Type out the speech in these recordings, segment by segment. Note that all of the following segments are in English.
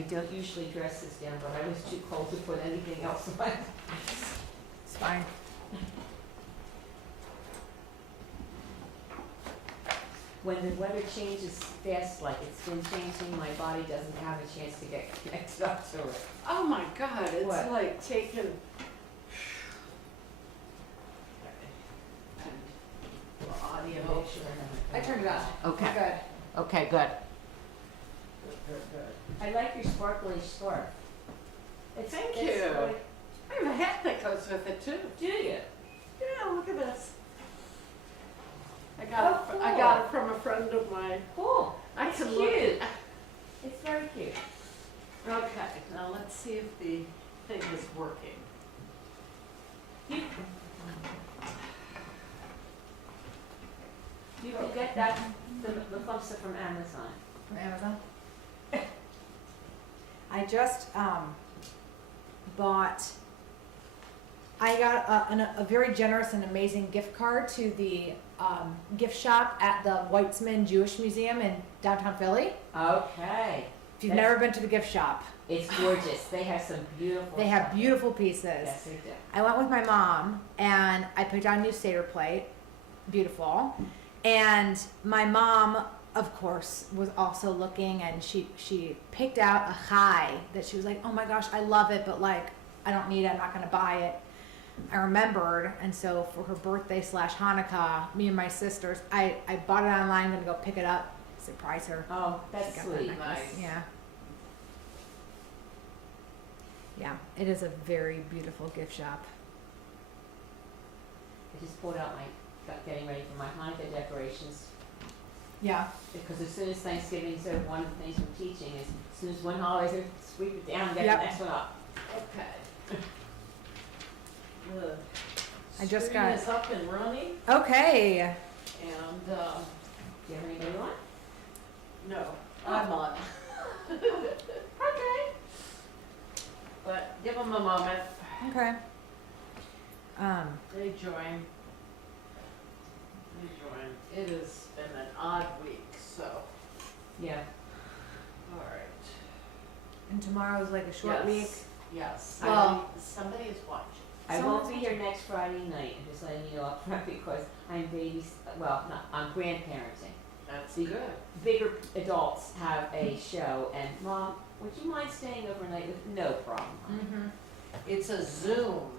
I don't usually dress this down, but I was too cold to put anything else on. It's fine. When the weather changes fast, like it's been changing, my body doesn't have a chance to get connected up to it. Oh my God, it's What? like taking. Audio. Oh, Make sure I I have it. turned it on. Okay. Good. Okay, good. Good. I like your sparkly scarf. It's, Thank it's you. like- I have a hat that goes with it too. do you? Yeah, look at this. I Oh, I got it from a friend of mine. Cool. I It's can cute. look. It's very cute. Okay, now let's see if the thing is working. You can get that, the pasta from Amazon. From Amazon. I just bought. I got a very generous and amazing gift card to the gift shop at the Weitzman Jewish Museum in downtown Philly. Okay. If you've That's- never been to the gift shop, It's gorgeous. They have some beautiful. they have stuff. beautiful pieces. Yes, they do. I went with my mom and I picked out a new Seder plate. Beautiful. And my mom, of course, was also looking, and she picked out a chai that she was like, oh my gosh, I love it, but like, I don't need it, I'm not going to buy it. I remembered, and so for her birthday / Hanukkah, me and my sisters, I bought it online, I'm going to go pick it up, surprise her. Oh, that's She got sweet. that necklace. Nice. Yeah. Yeah, it is a very beautiful gift shop. I just pulled out getting ready for my Hanukkah decorations. Yeah. Because as soon as Thanksgiving's over, one of the things we're teaching is as soon as one holiday's over, sweep it down and get Yep. the next one up. Okay. The I just screen got- is up and running, Okay. and Do you have anybody on? no, I'm on. Okay. But give them a moment. Okay. They join. It has been an odd week, so, Yeah. all right. And tomorrow's like a short Yes. week. Yes. Well- Somebody is watching. I Someone's won't be here next Friday night. I'm just letting you know up front because I'm I'm grandparenting. That's The good. bigger adults have a show, and Mom, would you mind staying overnight? No problem. Mm-hmm. It's a Zoom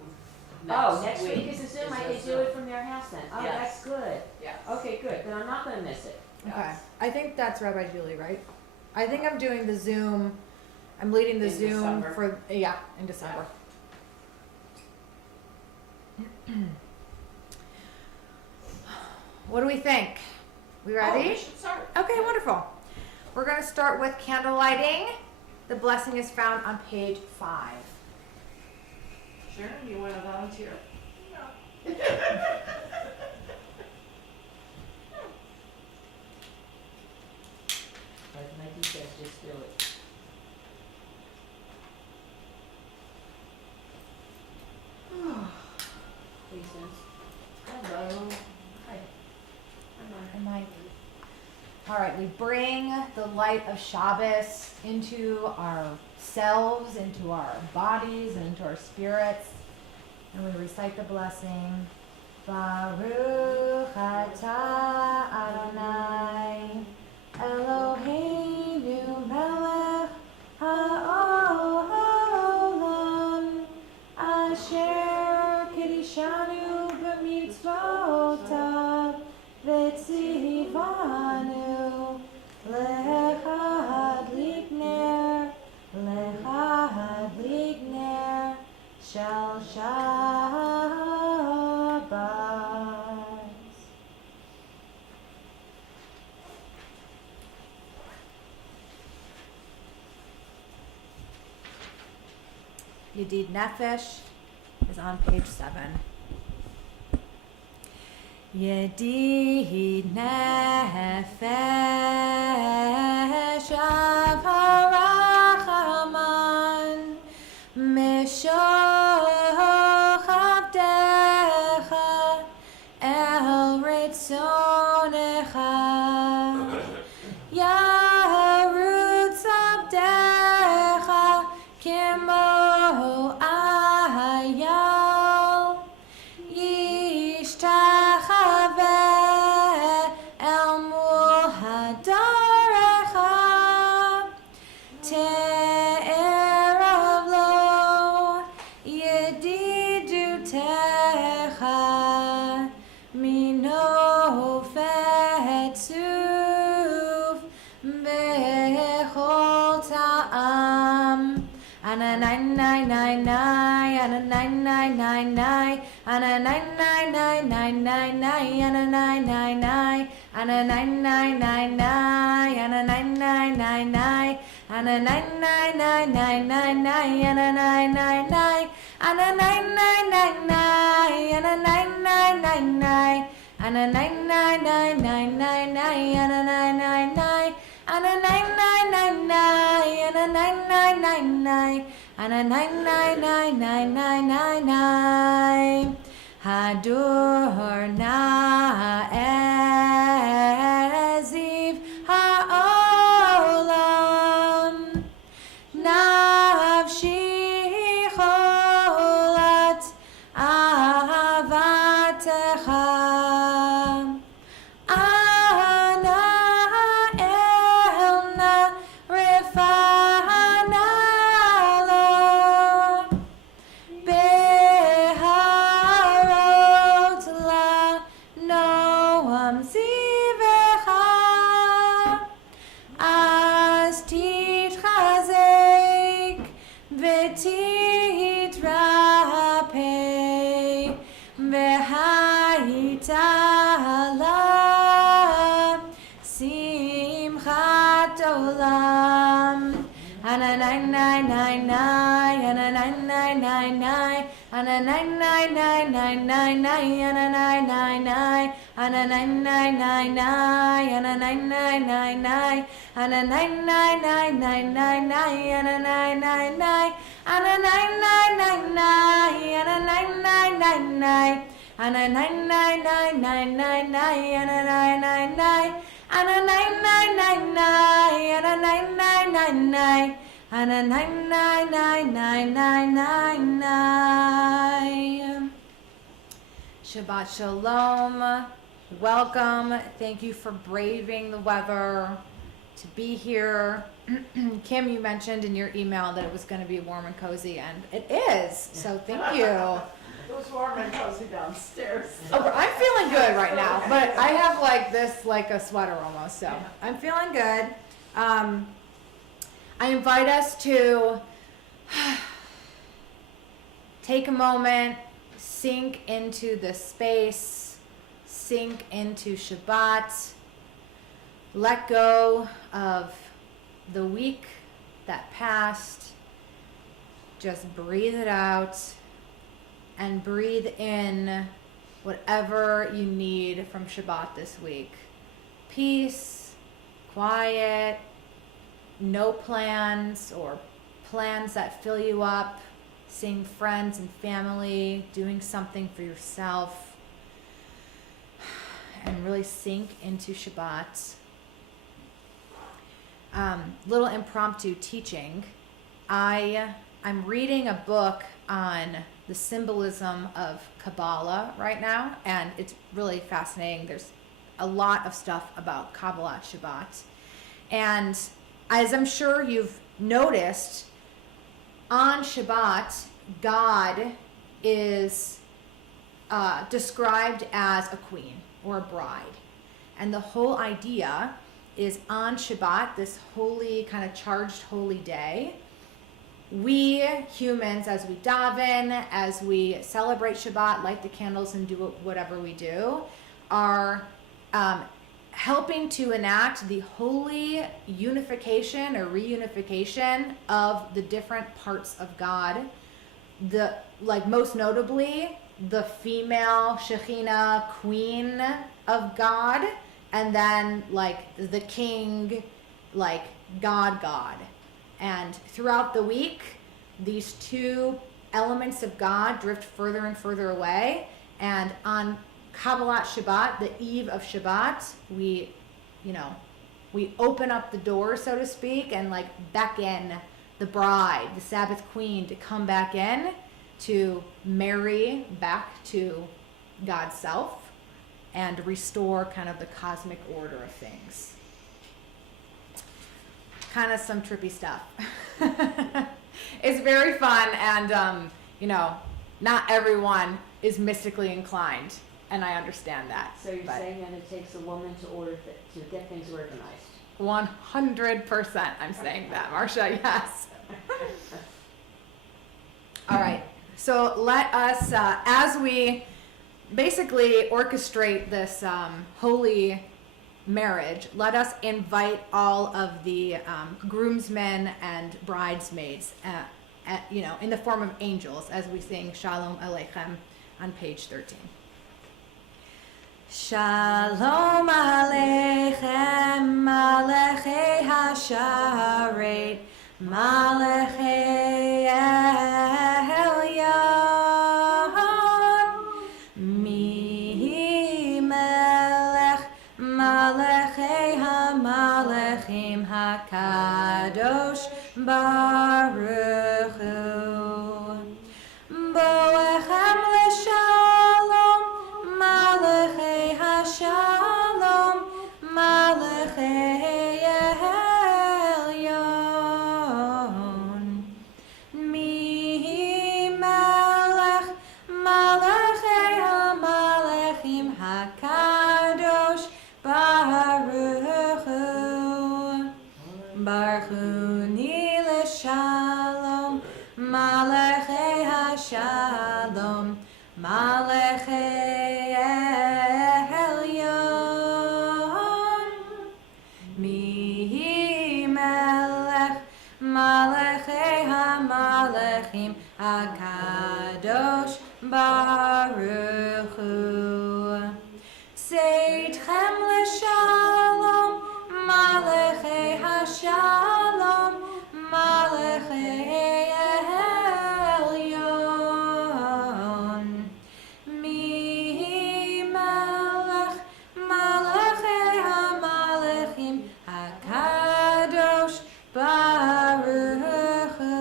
Next week is a Zoom. It's I a can do Zoom. it from their house then. Oh, Yes. that's good. Yes. Okay, good. Then I'm not gonna miss it. Okay. Yes. I think that's Rabbi Julie, right? I think I'm doing the Zoom. I'm leading the In Zoom December. for in December. What do we think? We Oh, ready? we should start. Okay, wonderful. We're going to start with candle lighting. The blessing is found on page 5. Sharon, you want to volunteer? Like Mikey says, just do it. Please, Hello. Hi. Am I? All right, we bring the light of Shabbos into ourselves, into our bodies, and into our spirits, and we recite the blessing. Baruch atah Adonai Eloheinu melech haolam asher kiddushanu b'mitzvotav v'tzivanu lehadlik ner shel Shabbos. Yedid Nefesh is on page 7. Yedid Nefesh Avarachaman Mishoch Avdecha El Ritzonecha Yarutz Avdecha Kimo ayal yishtachaveh el mul hadarecha te'erav lo yedidutecha minofet suf bechol ta'am. Ananai-nai-nai-nai, ananai-nai-nai-nai, ananai-nai-nai-nai-nai, ananai-nai-nai, ananai-nai-nai-nai, ananai-nai-nai-nai, ananai-nai-nai-nai-nai, ananai-nai-nai, ananai-nai-nai-nai, ananai-nai-nai-nai, ananai-nai-nai-nai-nai, ananai-nai-nai, ananai-nai-nai-nai, ananai-nai-nai-nai, ananai-nai-nai-nai-nai-nai. Hadur na'eziv ha'olam, nafshi cholat ahavatecha. Ananai-nai-nai-nai, ananai-nai-nai-nai, ananai-nai-nai-nai-nai, ananai-nai-nai, ananai-nai-nai-nai, ananai-nai-nai-nai, ananai-nai-nai-nai-nai, ananai-nai-nai, ananai-nai-nai-nai, ananai-nai-nai-nai, ananai-nai-nai-nai-nai, ananai-nai-nai, ananai-nai-nai-nai, ananai-nai-nai-nai, ananai-nai-nai-nai-nai-nai. Shabbat Shalom. Welcome. Thank you for braving the weather to be here. Kim, you mentioned in your email that it was going to be warm and cozy, and it is. So thank you. It was warm and cozy downstairs. Oh, I'm feeling good right now, but I have like this, like a sweater almost, so I'm feeling good. I invite us to take a moment, sink into the space, sink into Shabbat, let go of the week that passed, just breathe it out, and breathe in whatever you need from Shabbat this week. Peace, quiet, no plans or plans that fill you up, seeing friends and family, doing something for yourself, and really sink into Shabbat. Little impromptu teaching. I'm reading a book on the symbolism of Kabbalah right now, and it's really fascinating. There's a lot of stuff about Kabbalah Shabbat. And as I'm sure you've noticed, on Shabbat, God is described as a queen or a bride. And the whole idea is on Shabbat, this holy, kind of charged holy day, we humans, as we daven, as we celebrate Shabbat, light the candles and do whatever we do, are helping to enact the holy unification or reunification of the different parts of God. Most notably, the female Shekhinah, queen of God, and then the king, God. And throughout the week, these two elements of God drift further and further away. And on Kabbalat Shabbat, the eve of Shabbat, we open up the door, so to speak, and beckon the bride, the Sabbath queen, to come back in, to marry back to God's self and restore kind of the cosmic order of things. Kind of some trippy stuff. It's very fun, and not everyone is mystically inclined, and I understand that. So you're saying that it takes a woman to get things organized? 100% I'm saying that, Marcia, yes. All right, so let us, as we basically orchestrate this holy marriage, let us invite all of the groomsmen and bridesmaids, in the form of angels, as we sing Shalom Aleichem on page 13. Shalom Aleichem, Malachei Hasharet, Malachei Elyon, Mi Melech, Malachei HaMalachim HaKadosh Baruch Hu, Boechem L'Shalom, Malachei HaShalom, Malachei Elyon, Mi Melech, Malachei HaMalachim HaKadosh Baruch Hu, Baruch Hu Ni L'Shalom, Malachei HaShalom, Malachei Elyon, Mi Melech, Malachei HaMalachim HaKadosh Baruch Hu, Seitchem L'Shalom, Malachei HaShalom, Malachei Elyon, Mi Melech, Malachei HaMalachim HaKadosh Baruch Hu.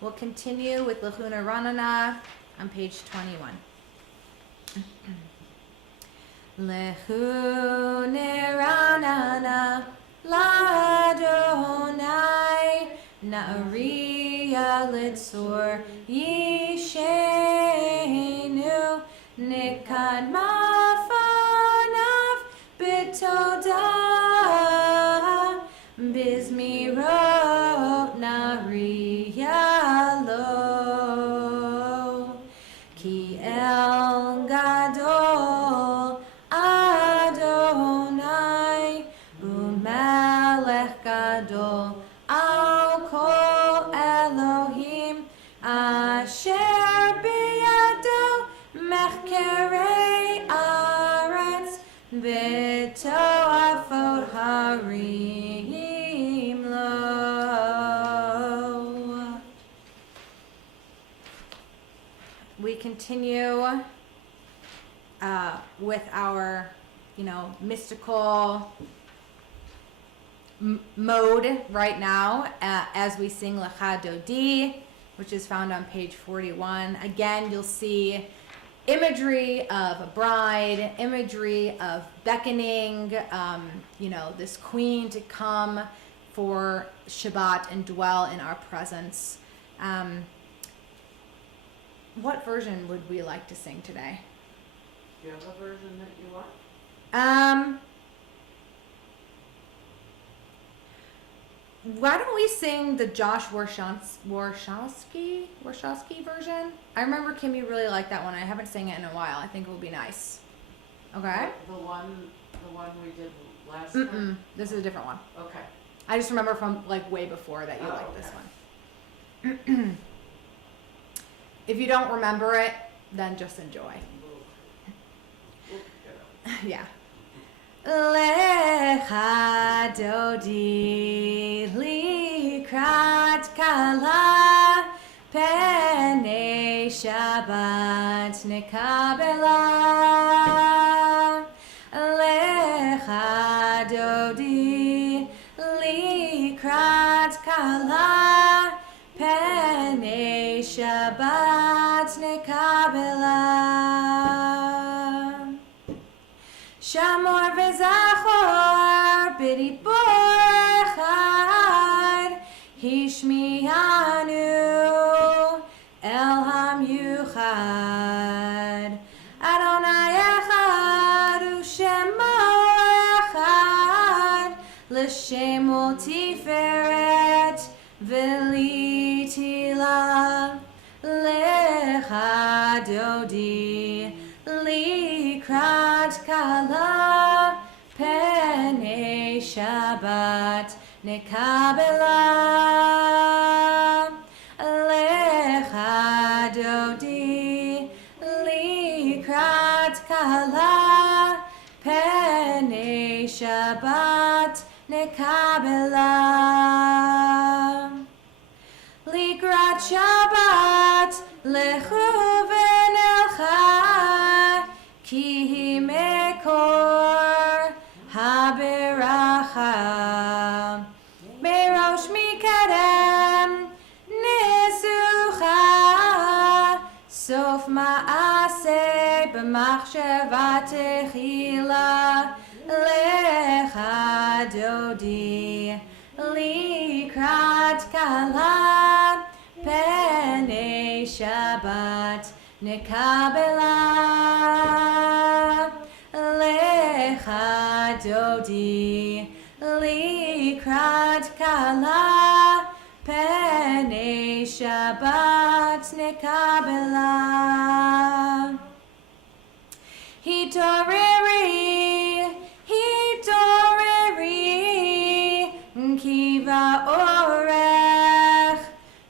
We'll continue with Lachuna Ranana on page 21. Lechune Ranana Ladonai Na'ariya Litzor Yishenu Nikad Mafanav Bitoda Bizmirot Na'ariya Lo Ki El Gadol Adonai Umelech Gadol Al Kol Elohim Asher Biyado Mechkerei Aretz V'to'afot Harim Lo. We continue with our, mystical mode right now as we sing Lecha Dodi, which is found on page 41. Again, you'll see imagery of a bride, imagery of beckoning, this queen to come for Shabbat and dwell in our presence. What version would we like to sing today? Do you have a version that you want? Why don't we sing the Josh Warshawski version? I remember Kimmy really liked that one. I haven't sang it in a while. I think it will be nice. Okay? The one we did last time? This is a different one. Okay. I just remember from way before that you liked this one. If you don't remember it, then just enjoy. Yeah. Lecha Dodi Likrat Kala Penei Shabbat Nekabela Lecha Dodi likrat kala penei Shabbat nekabela. Shamor v'zachor b'dibur echad hishmianu el hamyuchad Adonai echad u'shemo echad l'shemo tiferet v'li tila lecha dodi likrat kala penei Shabbat nekabela lecha dodi likrat kala penei Shabbat nekabela likrat Shabbat lechu v'nelcha ki hi mekor haberacha berosh mikedem nisucha sof ma'aseh b'machshava techila lecha dodi likrat kala penei Shabbat nekabela lecha dodi likrat kala penei Shabbat nekabela hitoreri kiva orech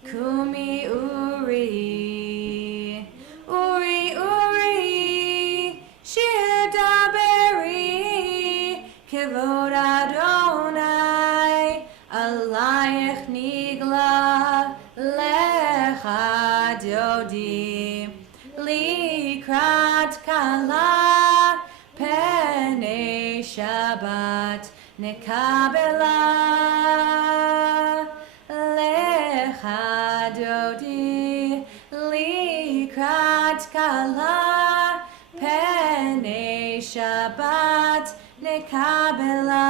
kumi uri shir daberi kevod Adonai alayich nigla lecha dodi likrat kala penei Shabbat nekabela lecha dodi likrat kala penei Shabbat nekabela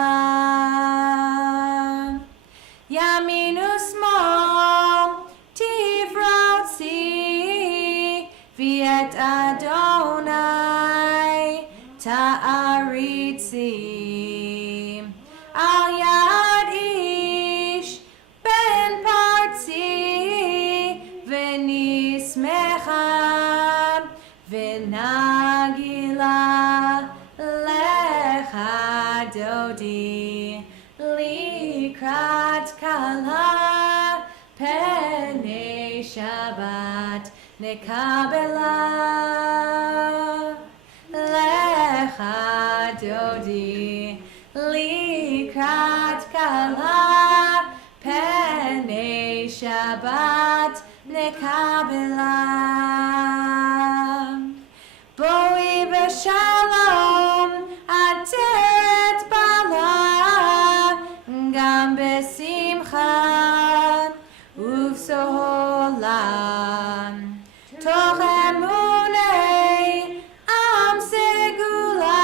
yamin u'smol tivrotzi v'et Adonai ta'aritzi al yad ish ben partzi v'nismecha v'nagila lecha dodi likrat kala penei Shabbat nekabela lecha dodi likrat kala penei Shabbat nekabela boi b'shalom atet bala gam besimcha uv'soholam toch emunei am segula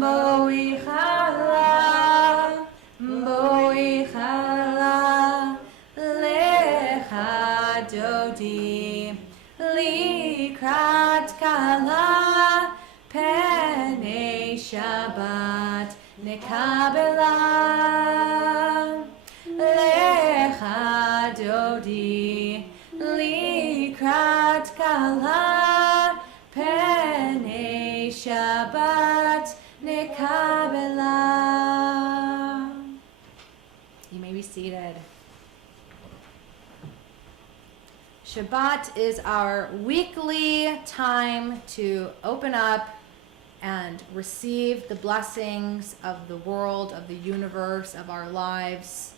boi chala lecha dodi likrat kala penei Shabbat nekabela lecha dodi likrat kala penei Shabbat nekabela. You may be seated. Shabbat is our weekly time to open up and receive the blessings of the world, of the universe, of our lives.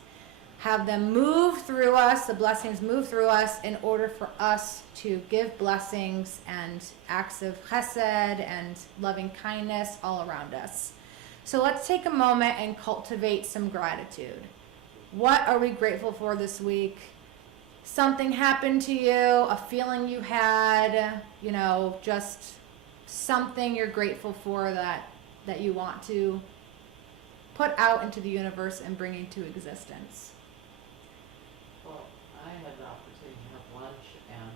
Have them move through us, the blessings move through us in order for us to give blessings and acts of chesed and loving kindness all around us. So let's take a moment and cultivate some gratitude. What are we grateful for this week? Something happened to you, a feeling you had, just something you're grateful for that you want to put out into the universe and bring into existence. Well, I had the opportunity to have lunch and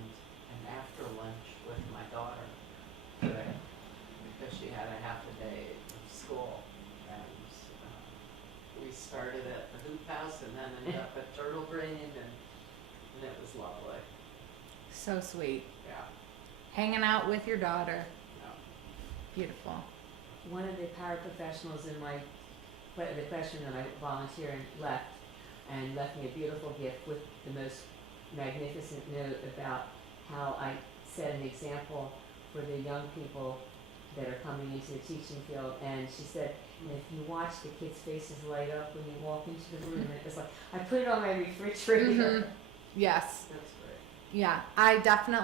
after lunch with my daughter today, because she had a half a day of school. And we started at the hoop house and then ended up at Turtle Green, and it was lovely. So sweet. Yeah. Hanging out with your daughter. Yeah. Beautiful. One of the paraprofessionals in the question that I volunteered and left me a beautiful gift with the most magnificent note about how I set an example for the young people that are coming into the teaching field. And she said, if you watch the kids' faces light up when you walk into the room, and it was like, I put it on my refrigerator. Yes. That's great. Yeah, I've gotten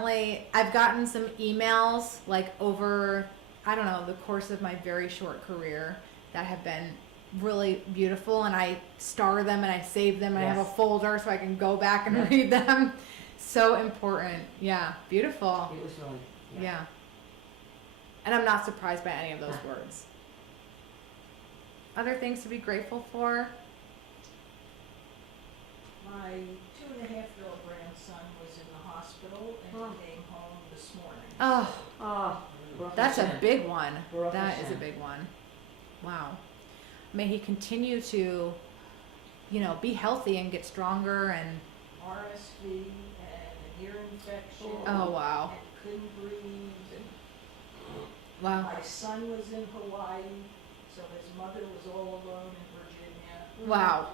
some emails over, I don't know, the course of my very short career that have been really beautiful, and I star them and I save them and I have a Yes. folder so I can go back and read them. So important. Yeah, beautiful. It was really, Yeah. And I'm not surprised by any of those words. Other things to be grateful for? My 2.5-year-old grandson was in the hospital and Oh. came home this morning. Oh, Oh, that's a big one. Baruch That is a Hashem. big one. Wow. May he continue to, be healthy and get stronger and, RSV and an ear infection. oh wow. And couldn't breathe. And Wow. my son was in Hawaii, so his mother was all alone in Virginia. Wow.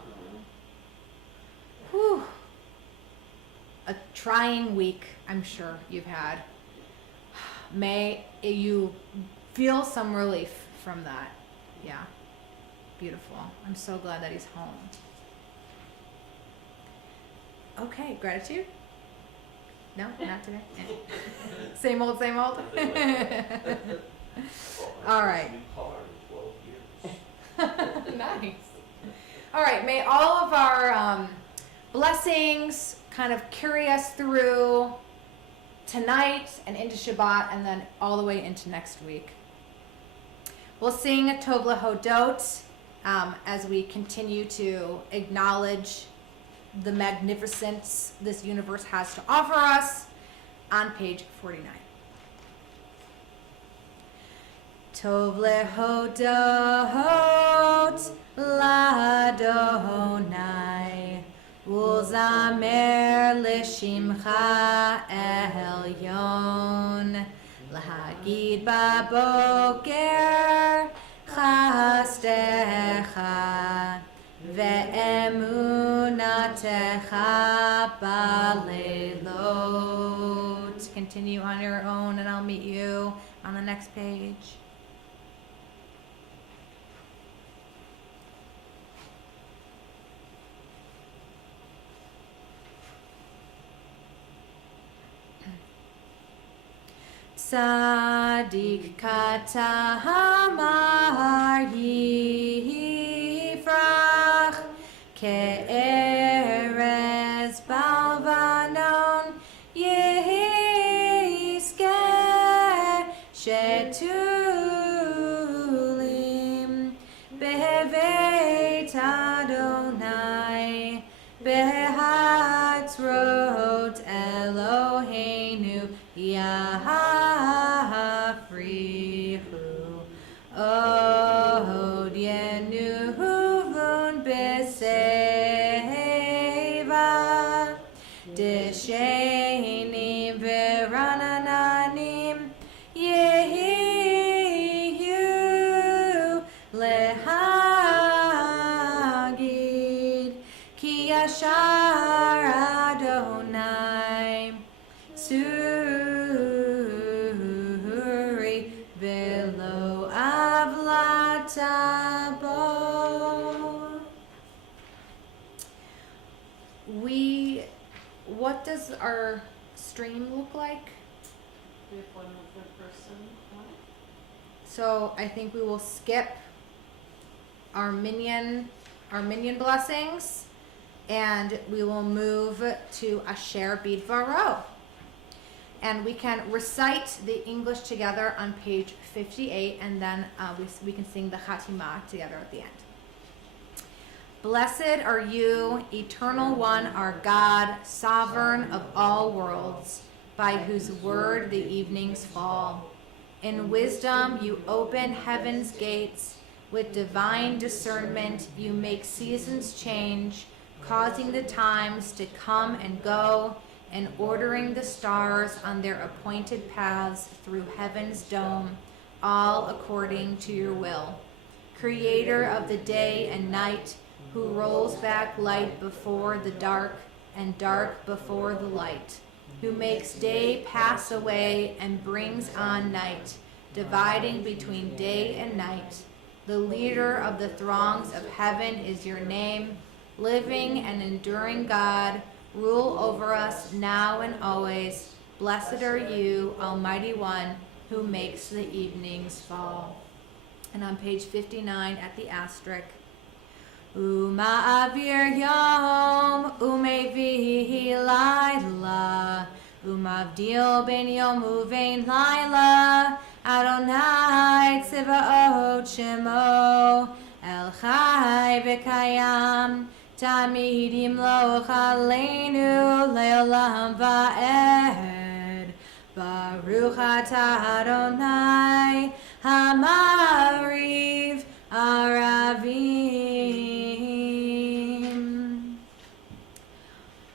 Whew. A trying week, I'm sure you've had. May you feel some relief from that. Yeah. Beautiful. I'm so glad that he's home. Okay, gratitude? No, not today. Same old, same old. All right. Nice. All right, may all of our blessings kind of carry us through tonight and into Shabbat and then all the way into next week. We'll sing Tov Lehodot as we continue to acknowledge the magnificence this universe has to offer us on page 49. Tov Lehodot Ladonai Uzamer Lishimcha Elyon Lahagid Baboker Chastecha Ve'emunatecha Balelot. Continue on your own and I'll meet you on the next page. Tzadik kata hamar yifrach ke'erez balvanon yiskeh shetulim beveit Adonai behatzrot Eloheinu Yahafrihu Od Yenuvun Beseva Deshenim Veranananim Yehiyu Lehagid Ki Yashar Adonai Suri Velo Avlatabo. What does our stream look like? If one other person, So I think we will skip our minion blessings, and we will move to Asher Bidvaro. And we can recite the English together on page 58, and then we can sing the Chatimah together at the end. Blessed are you, Eternal One, our God, sovereign of all worlds, by whose word the evenings fall. In wisdom you open heaven's gates. With divine discernment you make seasons change, causing the times to come and go, and ordering the stars on their appointed paths through heaven's dome, all according to your will. Creator of the day and night, who rolls back light before the dark and dark before the light, who makes day pass away and brings on night, dividing between day and night. The leader of the throngs of heaven is your name, living and enduring God, rule over us now and always. Blessed are you, Almighty One, who makes the evenings fall. And on page 59 at the asterisk, Uma'avir yom, umevihi laila, umavdil ben yom uvein laila, Adonai tziva'ot shemo, el chai v'kayam, tamid yimloch aleinu le'olam va'ed. Baruch atah Adonai hamariv aravim.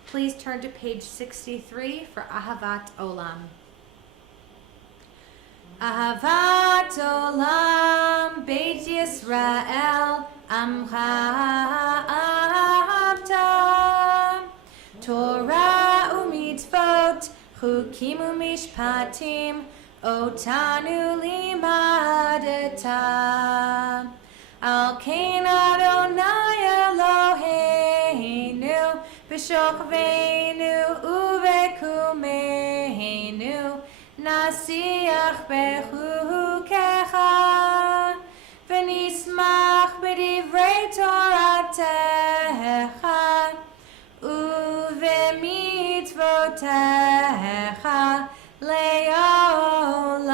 Please turn to page 63 for Ahavat Olam. Ahavat Olam, Beit Yisrael, Amcha Ahavta, Torah u'mitzvot, Chukim u'mishpatim, Otanu limadeta. Al kein Adonai Eloheinu, B'shokveinu u'vekumeinu, Nasiach bechukecha, V'nismach b'divrei Toratecha, U'v'mitzvotecha, Le'olam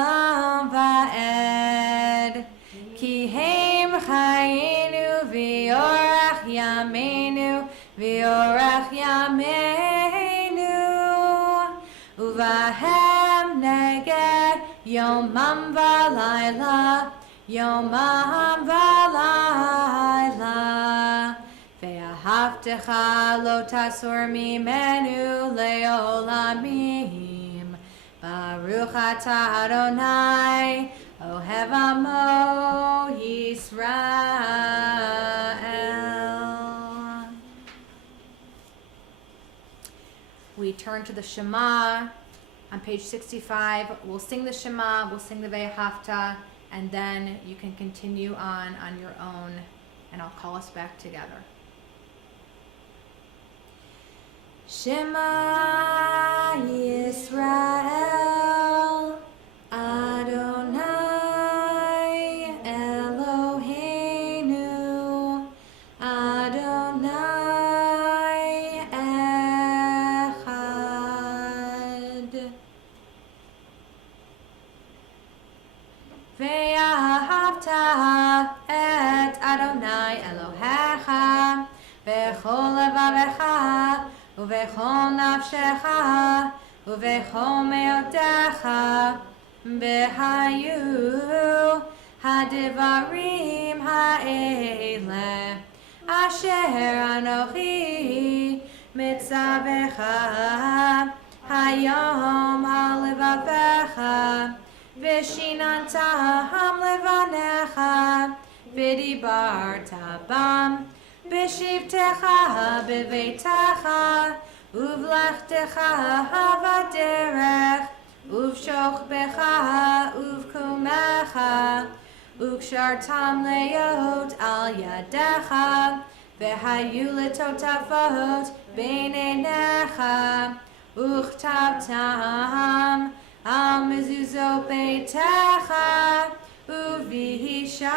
va'ed. Ki heim chayinu v'yorach yameinu, v'yorach yameinu, Uvahem neged yomam v'layla, yomam v'layla. Ve'ahavtecha lo tasur mimenu le'olamim. Baruch atah Adonai, ohev amo Yisrael. We turn to the Shema on page 65. We'll sing the Shema, we'll sing the Ve'ahavta, and then you can continue on your own, and I'll call us back together. Shema Yisrael, Adonai Eloheinu, Adonai Echad. Ve'ahavta et Adonai Elohecha v'chol levavecha Uvechol nafshecha, uvechol meotecha, behayu hadivarim ha'ele, asher anochi mitzavecha, hayom halevavecha, v'shinantam levanecha, v'dibarta bam, B'shivtecha b'veitecha, uv'lechtecha v'derech, uv'shochbecha uv'kumecha, uv'kshartam leot al yadecha, v'hayu letotafot b'neinecha, uchtabtam al mezuzot beitecha, uvisharecha.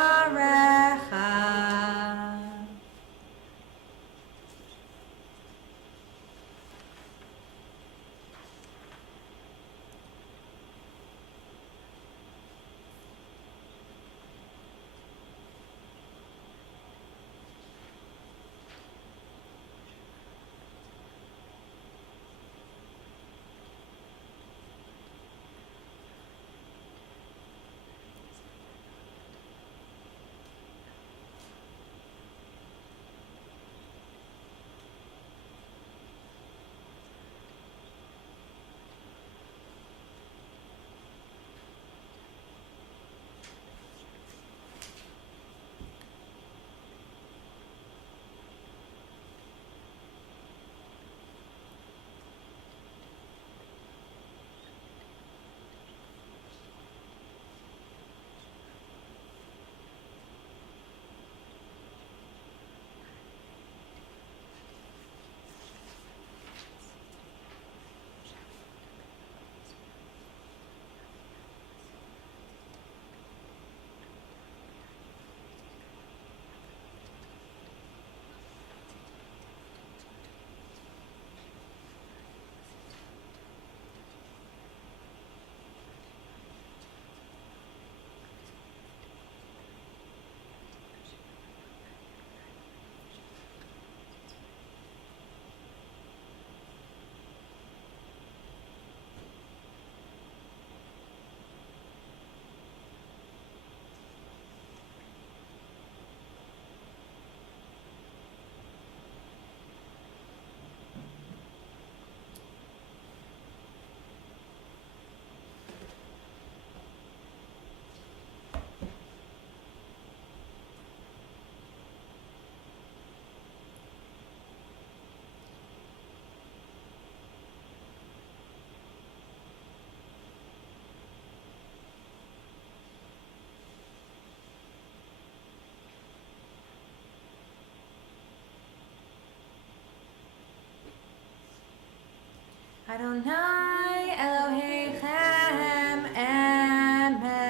Adonai Elohechem Emes.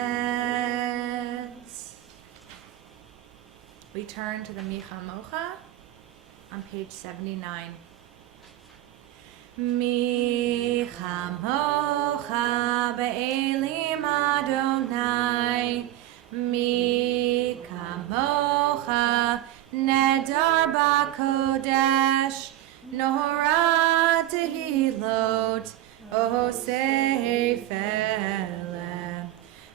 We turn to the Michamocha on page 79. Michamocha be'elim Adonai, Michamocha nedar ba'kodesh, Nohara tehilot, O seifele,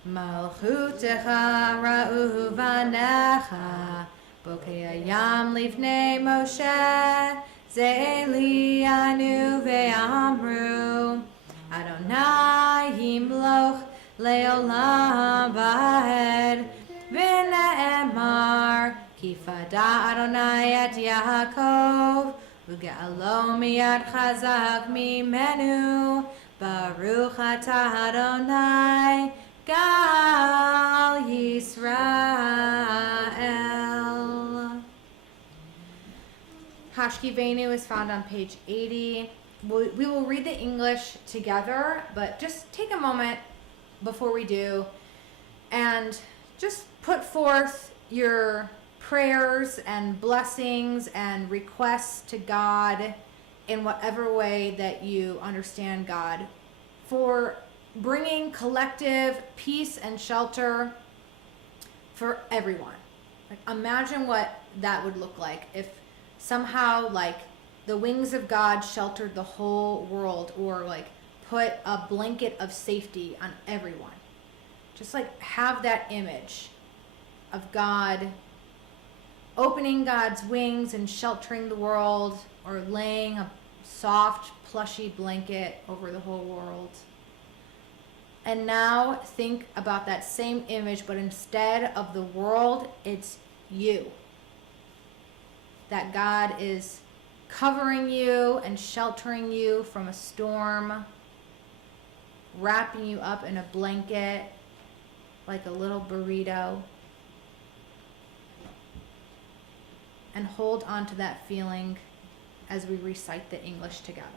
Malchutecha ra'u vanecha, Bokei hayam lifnei Moshe, Ze'eli anu ve'amru, Adonai yimloch le'olam va'ed, V'ne'emar, Kifada Adonai et Yaakov, Uge'alo miyad chazak mimenu, Baruch atah Adonai, Gal Yisrael. Hashkivenu is found on page 80. We will read the English together, but just take a moment before we do and just put forth your prayers and blessings and requests to God in whatever way that you understand God, for bringing collective peace and shelter for everyone. Like, imagine what that would look like if somehow like the wings of God sheltered the whole world, or like put a blanket of safety on everyone. Just like have that image of God opening God's wings and sheltering the world, or laying a soft, plushy blanket over the whole world. And now think about that same image, but instead of the world, it's you. That God is covering you and sheltering you from a storm, wrapping you up in a blanket like a little burrito. And hold on to that feeling as we recite the English together.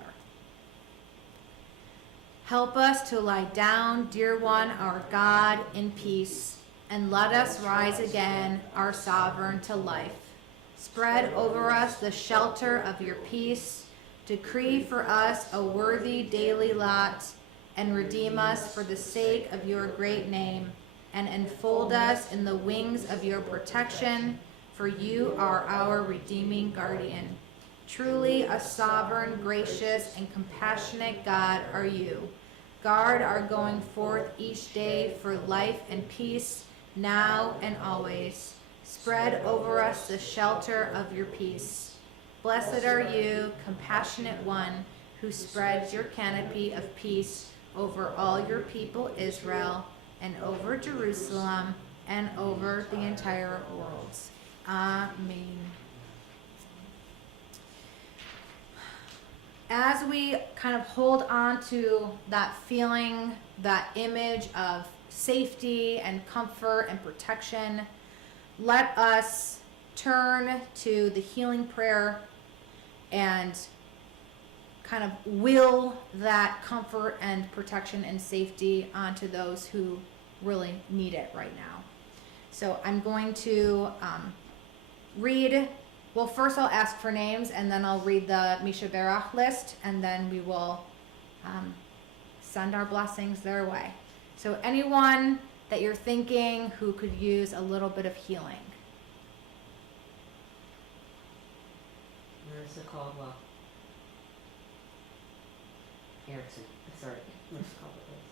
Help us to lie down, dear one, our God, in peace. and let us rise again, our sovereign, to life. Spread over us the shelter of your peace. Decree for us a worthy daily lot, and redeem us for the sake of your great name, and enfold us in the wings of your protection, for you are our redeeming guardian. Truly a sovereign, gracious, and compassionate God are you. Guard our going forth each day for life and peace, now and always. Spread over us the shelter of your peace. Blessed are you, compassionate one, who spreads your canopy of peace over all your people Israel, and over Jerusalem, and over the entire world. Amen. As we kind of hold on to that feeling, that image of safety and comfort and protection, let us turn to the healing prayer and kind of will that comfort and protection and safety onto those who really need it right now. So I'm going to read. Well, first I'll ask for names, and then I'll read the Misha Berach list, and then we will send our blessings their way. So anyone that you're thinking who could use a little bit of healing. Marissa Caldwell. Erickson. Sorry, Marissa Caldwell.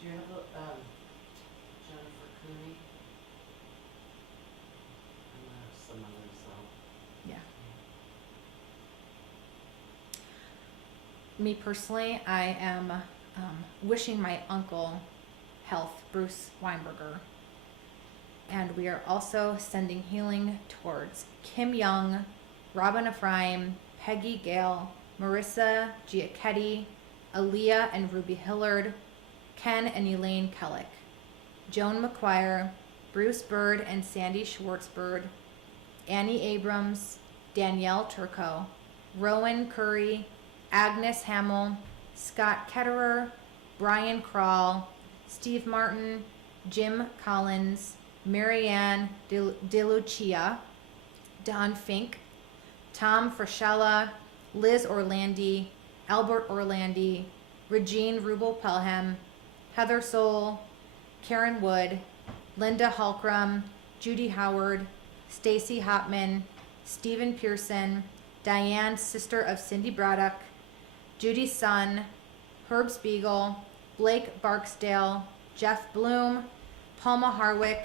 Do you have a, Jennifer Cooney? I know some others though. Yeah. Me personally, I am wishing my uncle health, Bruce Weinberger. And we are also sending healing towards Kim Young, Robin Ephraim, Peggy Gale, Marissa Giacchetti, Aaliyah and Ruby Hillard, Ken and Elaine Kellick, Joan McQuire, Bruce Bird and Sandy Schwartzbird, Annie Abrams, Danielle Turco, Rowan Curry, Agnes Hamill, Scott Ketterer, Brian Krall, Steve Martin, Jim Collins, Marianne DeLucia, Don Fink, Tom Frischella, Liz Orlandi, Albert Orlandi, Regine Rubel-Pelham, Heather Soul, Karen Wood, Linda Halkram, Judy Howard, Stacy Hopman, Stephen Pearson, Diane, sister of Cindy Braddock, Judy's son, Herb Spiegel, Blake Barksdale, Jeff Bloom, Palma Harwick,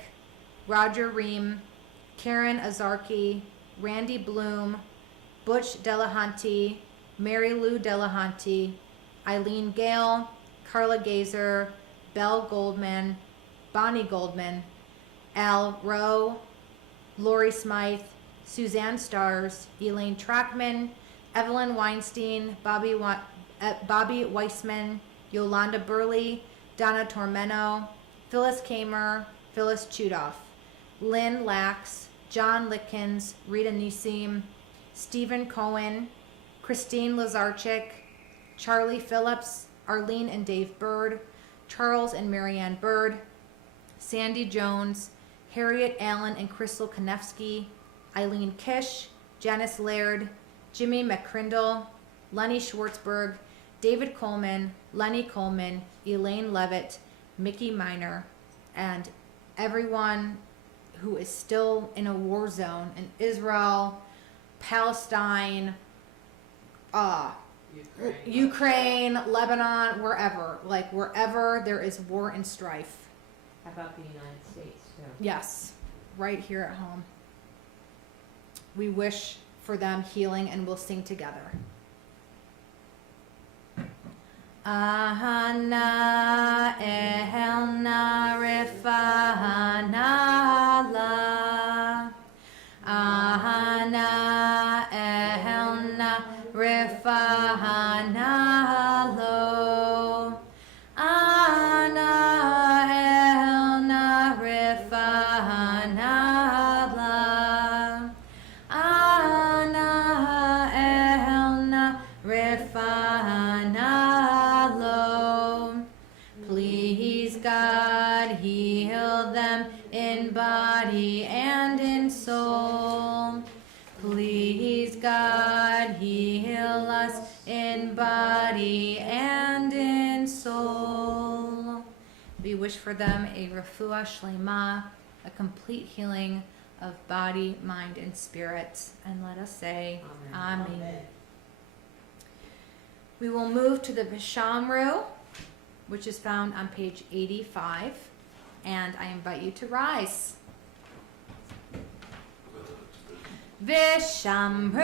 Roger Ream, Karen Azarki, Randy Bloom, Butch Delahanty, Mary Lou Delahanty, Eileen Gale, Carla Gazer, Belle Goldman, Bonnie Goldman, Al Rowe, Lori Smythe, Suzanne Stars, Elaine Trackman, Evelyn Weinstein, Bobby Weissman, Yolanda Burley, Donna Tormento, Phyllis Kamer, Phyllis Chudoff, Lynn Lax, John Litkins, Rita Nisim, Stephen Cohen, Christine Lazarchik, Charlie Phillips, Arlene and Dave Bird, Charles and Marianne Bird, Sandy Jones, Harriet Allen and Crystal Konevsky, Eileen Kish, Janice Laird, Jimmy McCrindle, Lenny Schwartzberg, David Coleman, Lenny Coleman, Elaine Levitt, Mickey Miner, and everyone who is still in a war zone in Israel, Palestine, Ukraine, Lebanon, wherever there is war and strife. How about the United States too? Yes, right here at home. We wish for them healing, and we'll sing together. Ahana ehelna rifahana la. Ahana ehelna rifahana lo. Ana ehelna rifahana la. Ana ehelna rifahana lo. Please God, heal us in body and in soul. We wish for them a refuah shlema, a complete healing of body, mind, and spirit. And let us say, Amen. Amen. We will move to the Vishamru, which is found on page 85. And I invite you to rise. Vishamru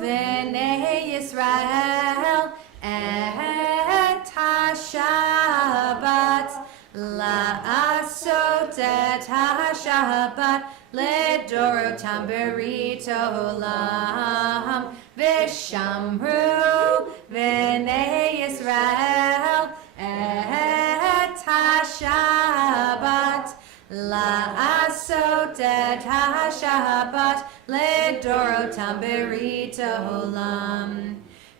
v'nei Yisrael et ha-Shabbat la'asot et ha-Shabbat לדורותם ברית עולם ושמרו בני ישראל את השבת לעשות את השבת לדורותם ברית עולם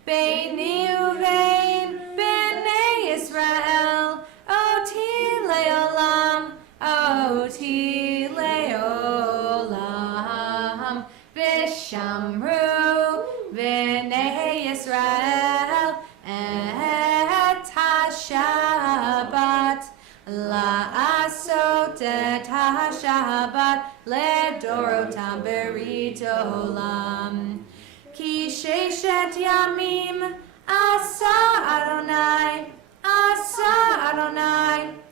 ביני ובין בני ישראל אותי לעולם אותי לעולם ושמרו בני ישראל את השבת לעשות את השבת לדורותם ברית עולם כי ששת ימים עשה אדוני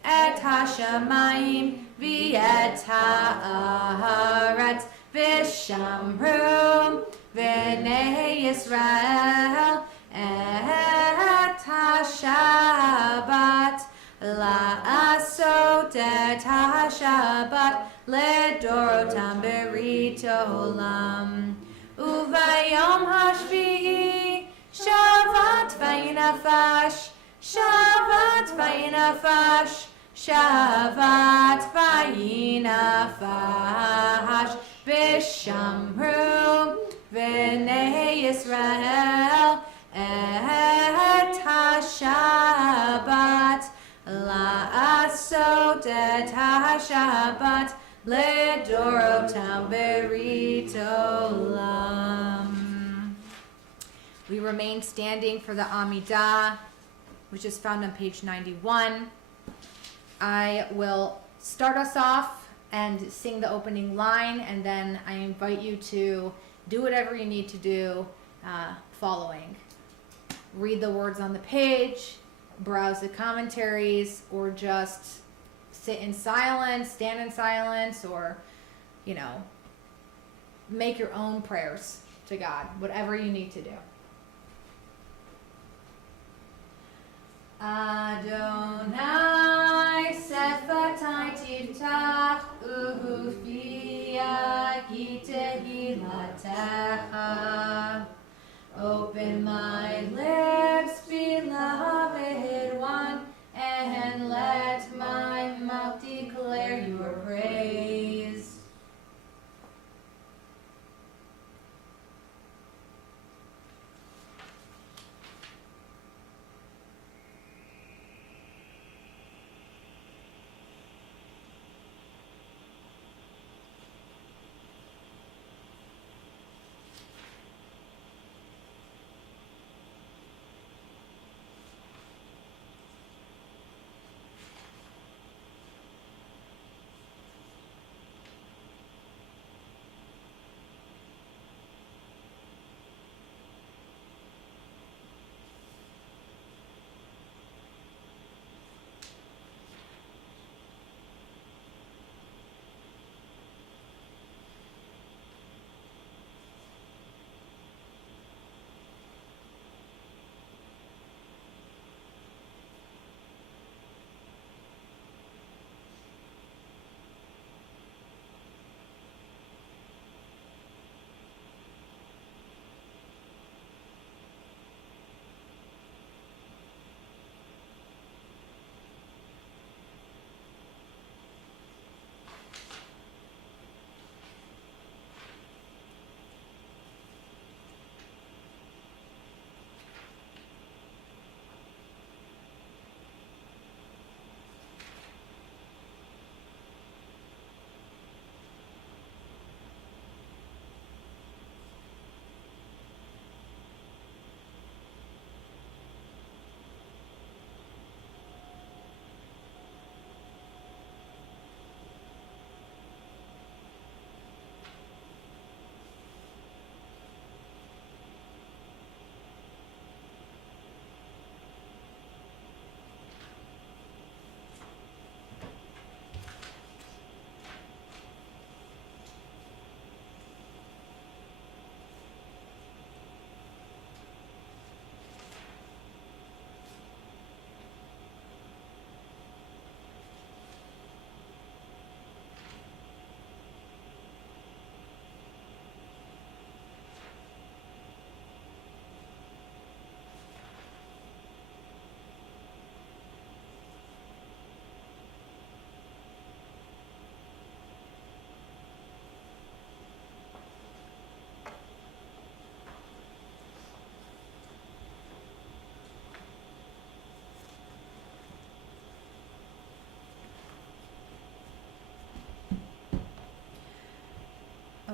את השמיים ואת הארץ ושמרו בני ישראל את השבת לעשות את השבת לדורותם ברית עולם וביום השביעי שבת וינפש שבת וינפש שבת וינפש ושמרו בני ישראל את השבת לעשות את השבת לדורותם ברית עולם. We remain standing for the Amidah, which is found on page 91. I will start us off and sing the opening line, and then I invite you to do whatever you need to do following. Read the words on the page, browse the commentaries, or just sit in silence, stand in silence, or, make your own prayers to God, whatever you need to do. Adonai sefatai tiftach ufia ki tehilatecha. Open my lips, beloved one, and let my mouth declare your praise.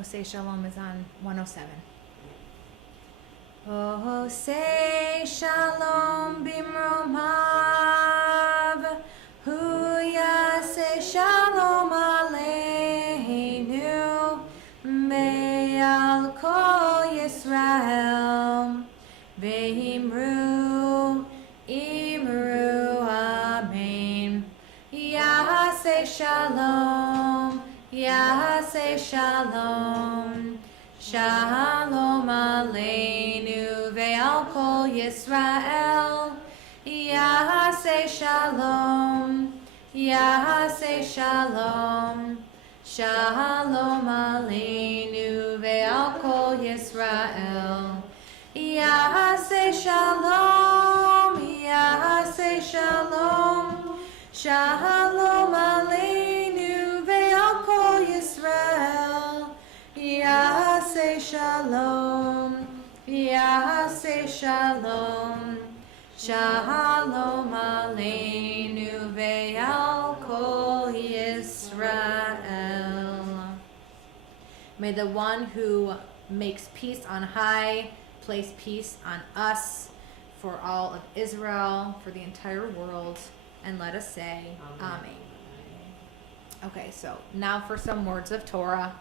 Oh, Say Shalom is on 107. Oh, say shalom bimromav, huya say shalom aleinu, be'al kol Yisrael, ve'imru, imru, amen. Yaseh shalom, Yaseh shalom. Shalom aleinu ve'al kol Yisrael. Yaseh shalom, Yaseh shalom. Shalom aleinu ve'al kol Yisrael. Yaseh shalom, Yaseh shalom. Shalom aleinu ve'al kol Yisrael. Yaseh shalom, Yaseh shalom, shalom aleinu ve'al kol Yisrael. May the one who makes peace on high place peace on us, for all of Israel, for the entire world, and let us say Amen. Okay, so now for some words of Torah.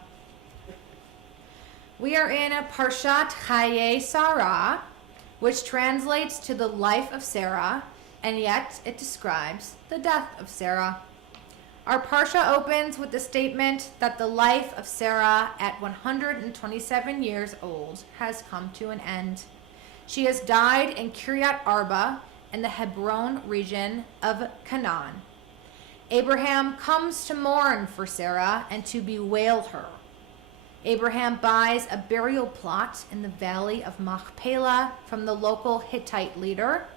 We are in a Parshat Chaye Sarah, which translates to the life of Sarah, and yet it describes the death of Sarah. Our Parsha opens with the statement that the life of Sarah at 127 years old has come to an end. She has died in Kiryat Arba in the Hebron region of Canaan. Abraham comes to mourn for Sarah and to bewail her. Abraham buys a burial plot in the valley of Machpelah from the local Hittite leader.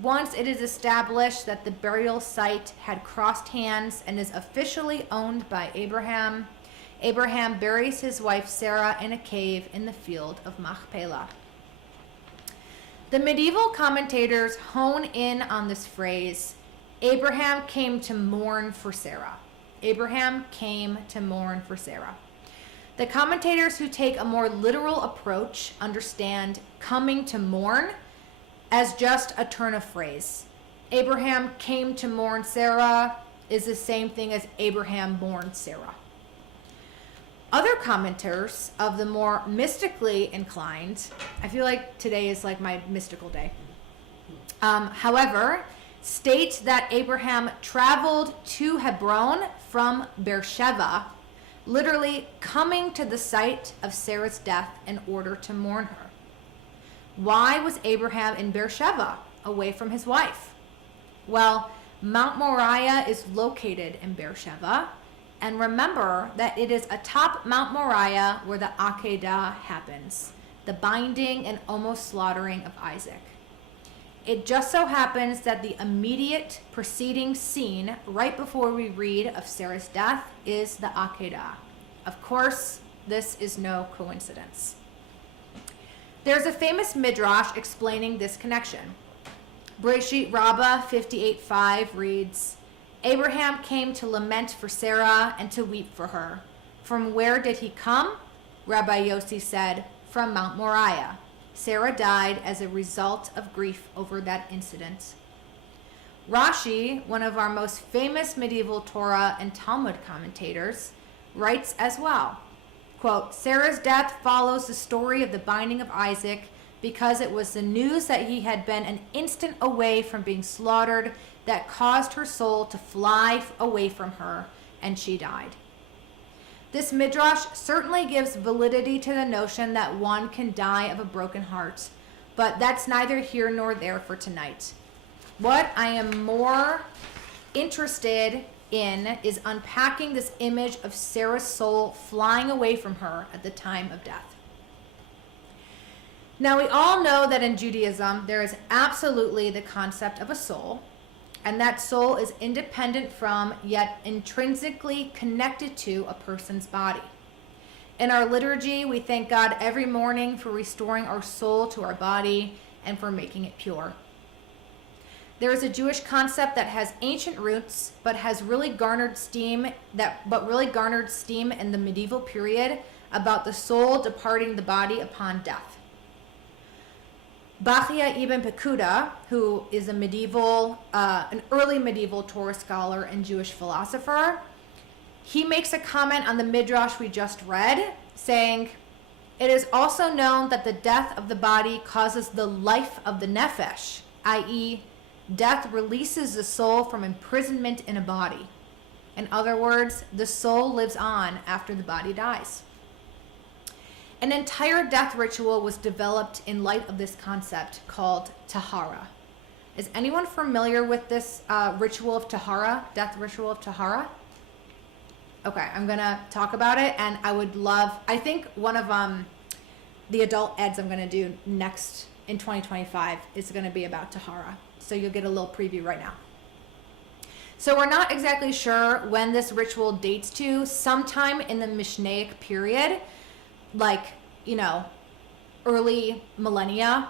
Once it is established that the burial site had crossed hands and is officially owned by Abraham, Abraham buries his wife Sarah in a cave in the field of Machpelah. The medieval commentators hone in on this phrase, Abraham came to mourn for Sarah. Abraham came to mourn for Sarah. The commentators who take a more literal approach understand coming to mourn as just a turn of phrase. Abraham came to mourn Sarah is the same thing as Abraham mourned Sarah. Other commenters of the more mystically inclined, I feel like today is like my mystical day, however, state that Abraham traveled to Hebron from Beersheba, literally coming to the site of Sarah's death in order to mourn her. Why was Abraham in Beersheba, away from his wife? Well, Mount Moriah is located in Beersheba, and remember that it is atop Mount Moriah where the Akedah happens, the binding and almost slaughtering of Isaac. It just so happens that the immediate preceding scene right before we read of Sarah's death is the Akedah. Of course, this is no coincidence. There's a famous midrash explaining this connection. Bereshit Rabbah 58:5 reads, Abraham came to lament for Sarah and to weep for her. From where did he come? Rabbi Yossi said, from Mount Moriah. Sarah died as a result of grief over that incident. Rashi, one of our most famous medieval Torah and Talmud commentators, writes as well, quote, Sarah's death follows the story of the binding of Isaac because it was the news that he had been an instant away from being slaughtered that caused her soul to fly away from her, and she died. This midrash certainly gives validity to the notion that one can die of a broken heart, but that's neither here nor there for tonight. What I am more interested in is unpacking this image of Sarah's soul flying away from her at the time of death. Now, we all know that in Judaism, there is absolutely the concept of a soul, and that soul is independent from, yet intrinsically connected to a person's body. In our liturgy, we thank God every morning for restoring our soul to our body and for making it pure. There is a Jewish concept that has ancient roots, but really garnered steam in the medieval period about the soul departing the body upon death. Bachya ibn Pekuda, who is an early medieval Torah scholar and Jewish philosopher, he makes a comment on the midrash we just read, saying, "It is also known that the death of the body causes the life of the nefesh, i.e., death releases the soul from imprisonment in a body. In other words, the soul lives on after the body dies." An entire death ritual was developed in light of this concept called Tahara. Is anyone familiar with this ritual of Tahara, death ritual of Tahara? Okay, I'm gonna talk about it, and I think one of the adult eds I'm gonna do next in 2025 is gonna be about Tahara. So you'll get a little preview right now. So we're not exactly sure when this ritual dates to, sometime in the Mishnaic period, like, early millennia,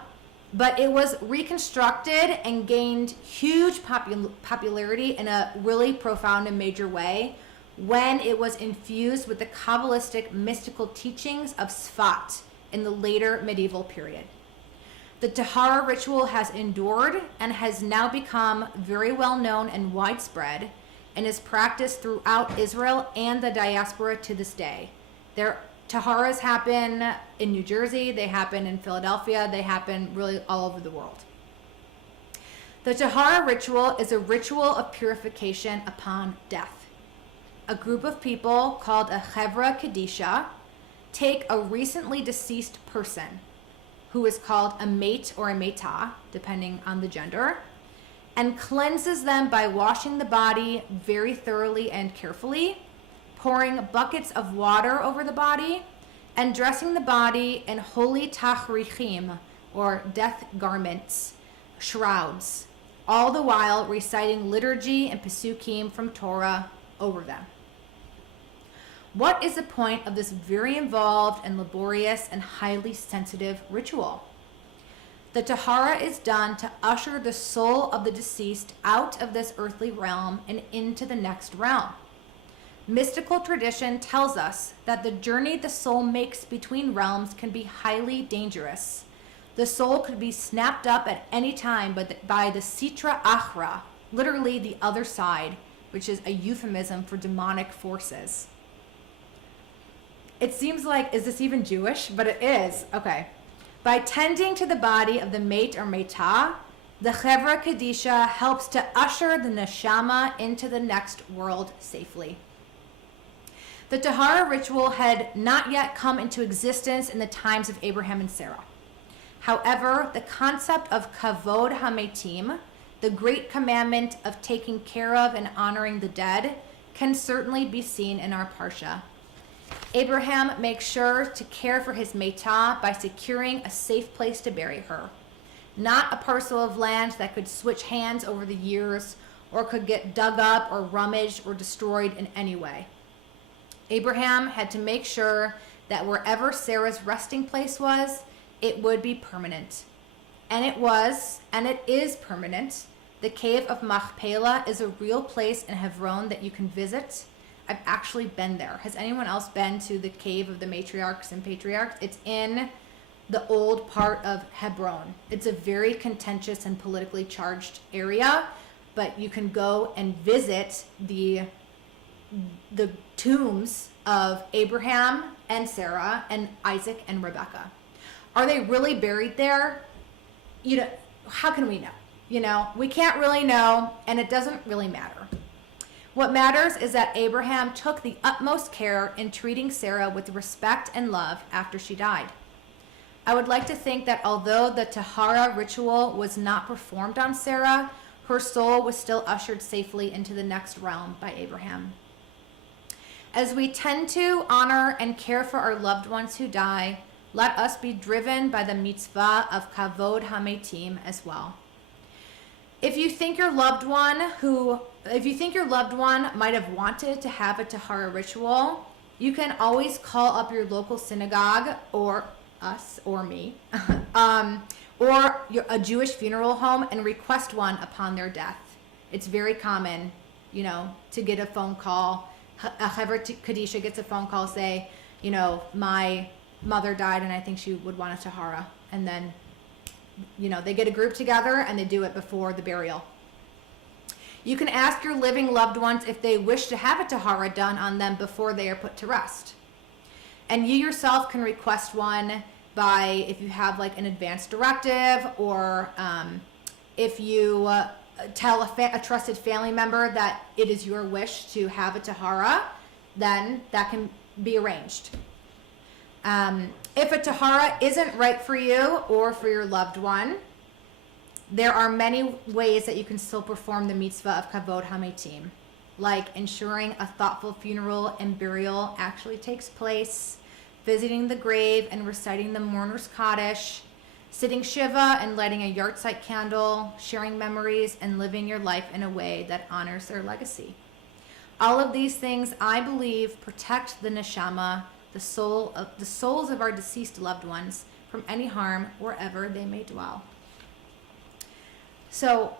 but it was reconstructed and gained huge popularity in a really profound and major way when it was infused with the Kabbalistic mystical teachings of Sfat in the later medieval period. The Tahara ritual has endured and has now become very well known and widespread, and is practiced throughout Israel and the diaspora to this day. Taharas happen in New Jersey, they happen in Philadelphia, they happen really all over the world. The Tahara ritual is a ritual of purification upon death. A group of people called a Chevra Kadisha take a recently deceased person, who is called a mate or a meta, depending on the gender, and cleanses them by washing the body very thoroughly and carefully, pouring buckets of water over the body, and dressing the body in holy tachrichim, or death garments, shrouds, all the while reciting liturgy and pesukim from Torah over them. What is the point of this very involved and laborious and highly sensitive ritual? The Tahara is done to usher the soul of the deceased out of this earthly realm and into the next realm. Mystical tradition tells us that the journey the soul makes between realms can be highly dangerous. The soul could be snapped up at any time by the Sitra Achra, literally the other side, which is a euphemism for demonic forces. It seems like, is this even Jewish? But it is. Okay. By tending to the body of the mate or meta, the Chevra Kadisha helps to usher the neshama into the next world safely. The Tahara ritual had not yet come into existence in the times of Abraham and Sarah. However, the concept of kavod hametim, the great commandment of taking care of and honoring the dead, can certainly be seen in our parsha. Abraham makes sure to care for his meta by securing a safe place to bury her, not a parcel of land that could switch hands over the years or could get dug up or rummaged or destroyed in any way. Abraham had to make sure that wherever Sarah's resting place was, it would be permanent. And it was, and it is permanent. The cave of Machpelah is a real place in Hebron that you can visit. I've actually been there. Has anyone else been to the cave of the matriarchs and patriarchs? It's in the old part of Hebron. It's a very contentious and politically charged area, but you can go and visit the tombs of Abraham and Sarah and Isaac and Rebekah. Are they really buried there? How can we know? We can't really know, and it doesn't really matter. What matters is that Abraham took the utmost care in treating Sarah with respect and love after she died. I would like to think that although the Tahara ritual was not performed on Sarah, her soul was still ushered safely into the next realm by Abraham. As we tend to honor and care for our loved ones who die, let us be driven by the mitzvah of kavod hametim as well. If you think your loved one might have wanted to have a Tahara ritual, you can always call up your local synagogue, or us, or me, or a Jewish funeral home and request one upon their death. It's very common, to get a phone call. A Chevra Kadisha gets a phone call, say, you know, my mother died and I think she would want a tahara. And then, you know, they get a group together and they do it before the burial. You can ask your living loved ones if they wish to have a tahara done on them before they are put to rest. And you yourself can request one by, if you have like an advance directive, or if you tell a trusted family member that it is your wish to have a tahara, then that can be arranged. If a tahara isn't right for you or for your loved one, there are many ways that you can still perform the mitzvah of kavod hametim, like ensuring a thoughtful funeral and burial actually takes place, visiting the grave and reciting the mourner's kaddish, sitting shiva and lighting a yahrzeit candle, sharing memories, and living your life in a way that honors their legacy. All of these things, I believe, protect the neshama, the souls of our deceased loved ones, from any harm wherever they may dwell. So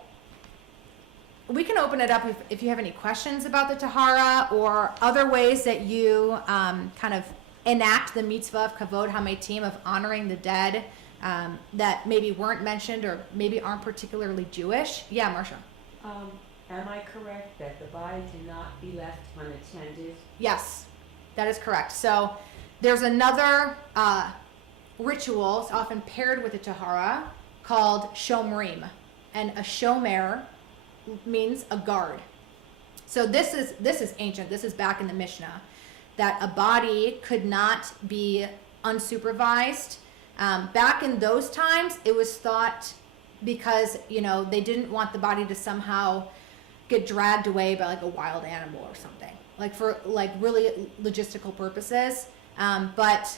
we can open it up if you have any questions about the tahara or other ways that you kind of enact the mitzvah of kavod hametim, of honoring the dead, that maybe weren't mentioned or maybe aren't particularly Jewish. Yeah, Marcia. Am I correct that the body cannot be left unattended? Yes, that is correct. So there's another ritual, it's often paired with the tahara, called shomrim. And a shomer means a guard. So this is ancient. This is back in the Mishnah, that a body could not be unsupervised. Back in those times, it was thought, because, you know, they didn't want the body to somehow get dragged away by like a wild animal or something, like for like really logistical purposes. But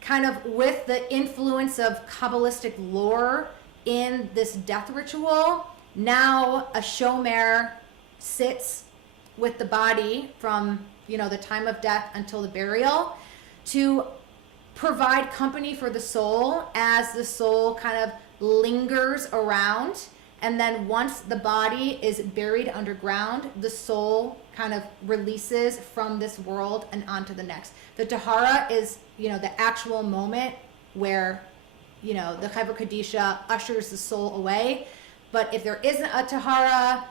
kind of with the influence of Kabbalistic lore in this death ritual, now a shomer sits with the body from, you know, the time of death until the burial, to provide company for the soul as the soul kind of lingers around. And then once the body is buried underground, the soul kind of releases from this world and onto the next. The tahara is, you know, the actual moment where, you know, the Chevra Kadisha ushers the soul away. But if there isn't a tahara,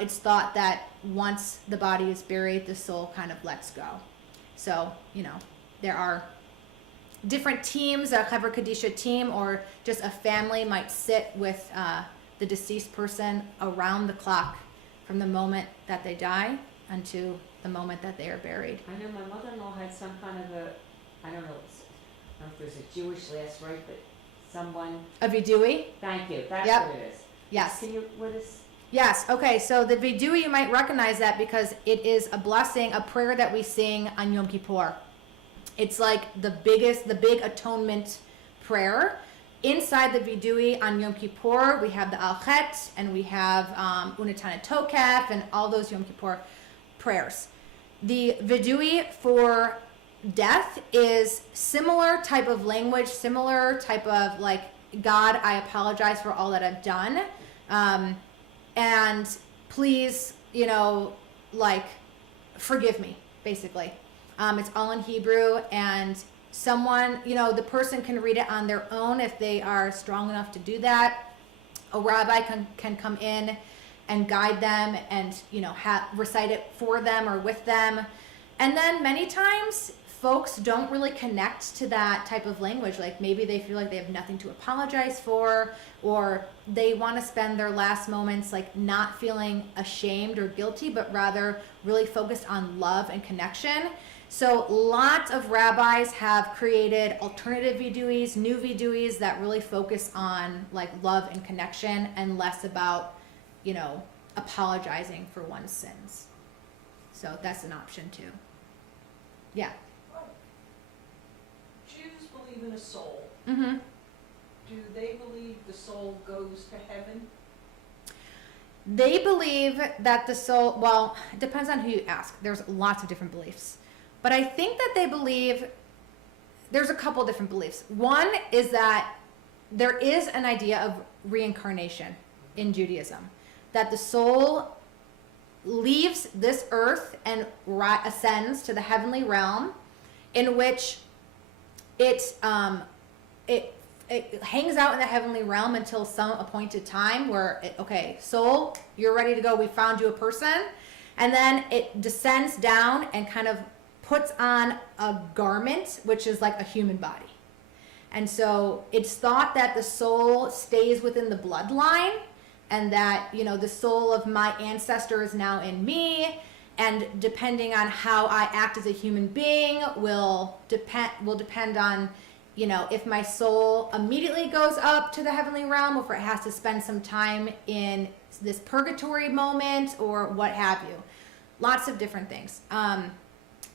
it's thought that once the body is buried, the soul kind of lets go. So, you know, there are different teams, a Chevra Kadisha team, or just a family might sit with the deceased person around the clock from the moment that they die until the moment that they are buried. I know my mother-in-law had some kind of a, I don't know if there's a Jewish last right, but someone. A vidui? Thank you. That's Yep. what it is. Yes. Can you, what is? Yes. Okay. So the vidui, you might recognize that because it is a blessing, a prayer that we sing on Yom Kippur. It's like the big atonement prayer. Inside the vidui on Yom Kippur, we have the Al-Chet and we have Unatan Tokef and all those Yom Kippur prayers. The vidui for death is similar type of language, similar type of like, God, I apologize for all that I've done. And please, you know, like, forgive me, basically. It's all in Hebrew, and someone, you know, the person can read it on their own if they are strong enough to do that. A rabbi can come in and guide them and, you know, recite it for them or with them. And then many times folks don't really connect to that type of language. Like maybe they feel like they have nothing to apologize for, or they want to spend their last moments like not feeling ashamed or guilty, but rather really focused on love and connection. So lots of rabbis have created alternative viduis, new viduis that really focus on like love and connection and less about, you know, apologizing for one's sins. So that's an option too. Yeah. Jews believe in a soul. Mm-hmm. Do they believe the soul goes to heaven? They believe that the soul, well, it depends on who you ask. There's lots of different beliefs. But I think that they believe, there's a couple different beliefs. One is that there is an idea of reincarnation in Judaism, that the soul leaves this earth and ascends to the heavenly realm, in which it hangs out in the heavenly realm until some appointed time where, okay, soul, you're ready to go. We found you a person. And then it descends down and kind of puts on a garment, which is like a human body. And so it's thought that the soul stays within the bloodline, and that, you know, the soul of my ancestor is now in me. And depending on how I act as a human being will depend on, you know, if my soul immediately goes up to the heavenly realm, or if it has to spend some time in this purgatory moment, or what have you. Lots of different things.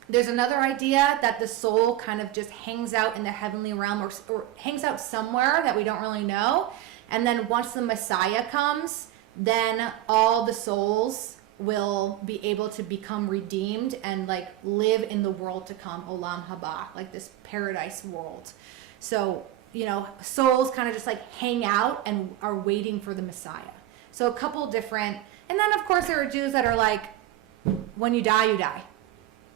There's another idea that the soul kind of just hangs out in the heavenly realm, or hangs out somewhere that we don't really know. And then once the Messiah comes, then all the souls will be able to become redeemed and like live in the world to come, Olam Haba, like this paradise world. So, you know, souls kind of just like hang out and are waiting for the Messiah. So a couple different, and then of course there are Jews that are like, when you die,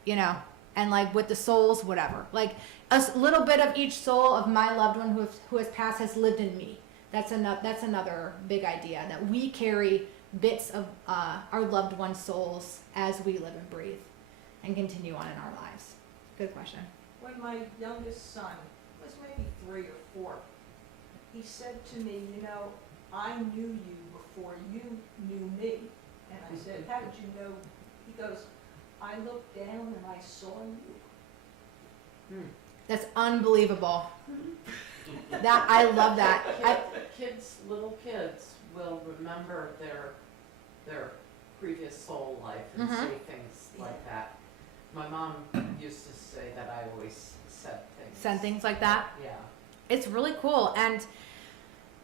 you know, and like with the souls, whatever. Like a little bit of each soul of my loved one who has passed has lived in me. That's another big idea, that we carry bits of our loved one's souls as we live and breathe and continue on in our lives. Good question. When my youngest son was maybe 3 or 4, he said to me, you know, I knew you before you knew me. And I said, how did you know? He goes, I looked down and I saw you. That's unbelievable. That I love that. Little kids will remember their previous soul life and say things like that. My mom used to say that I always said things like that. Yeah. It's really cool. And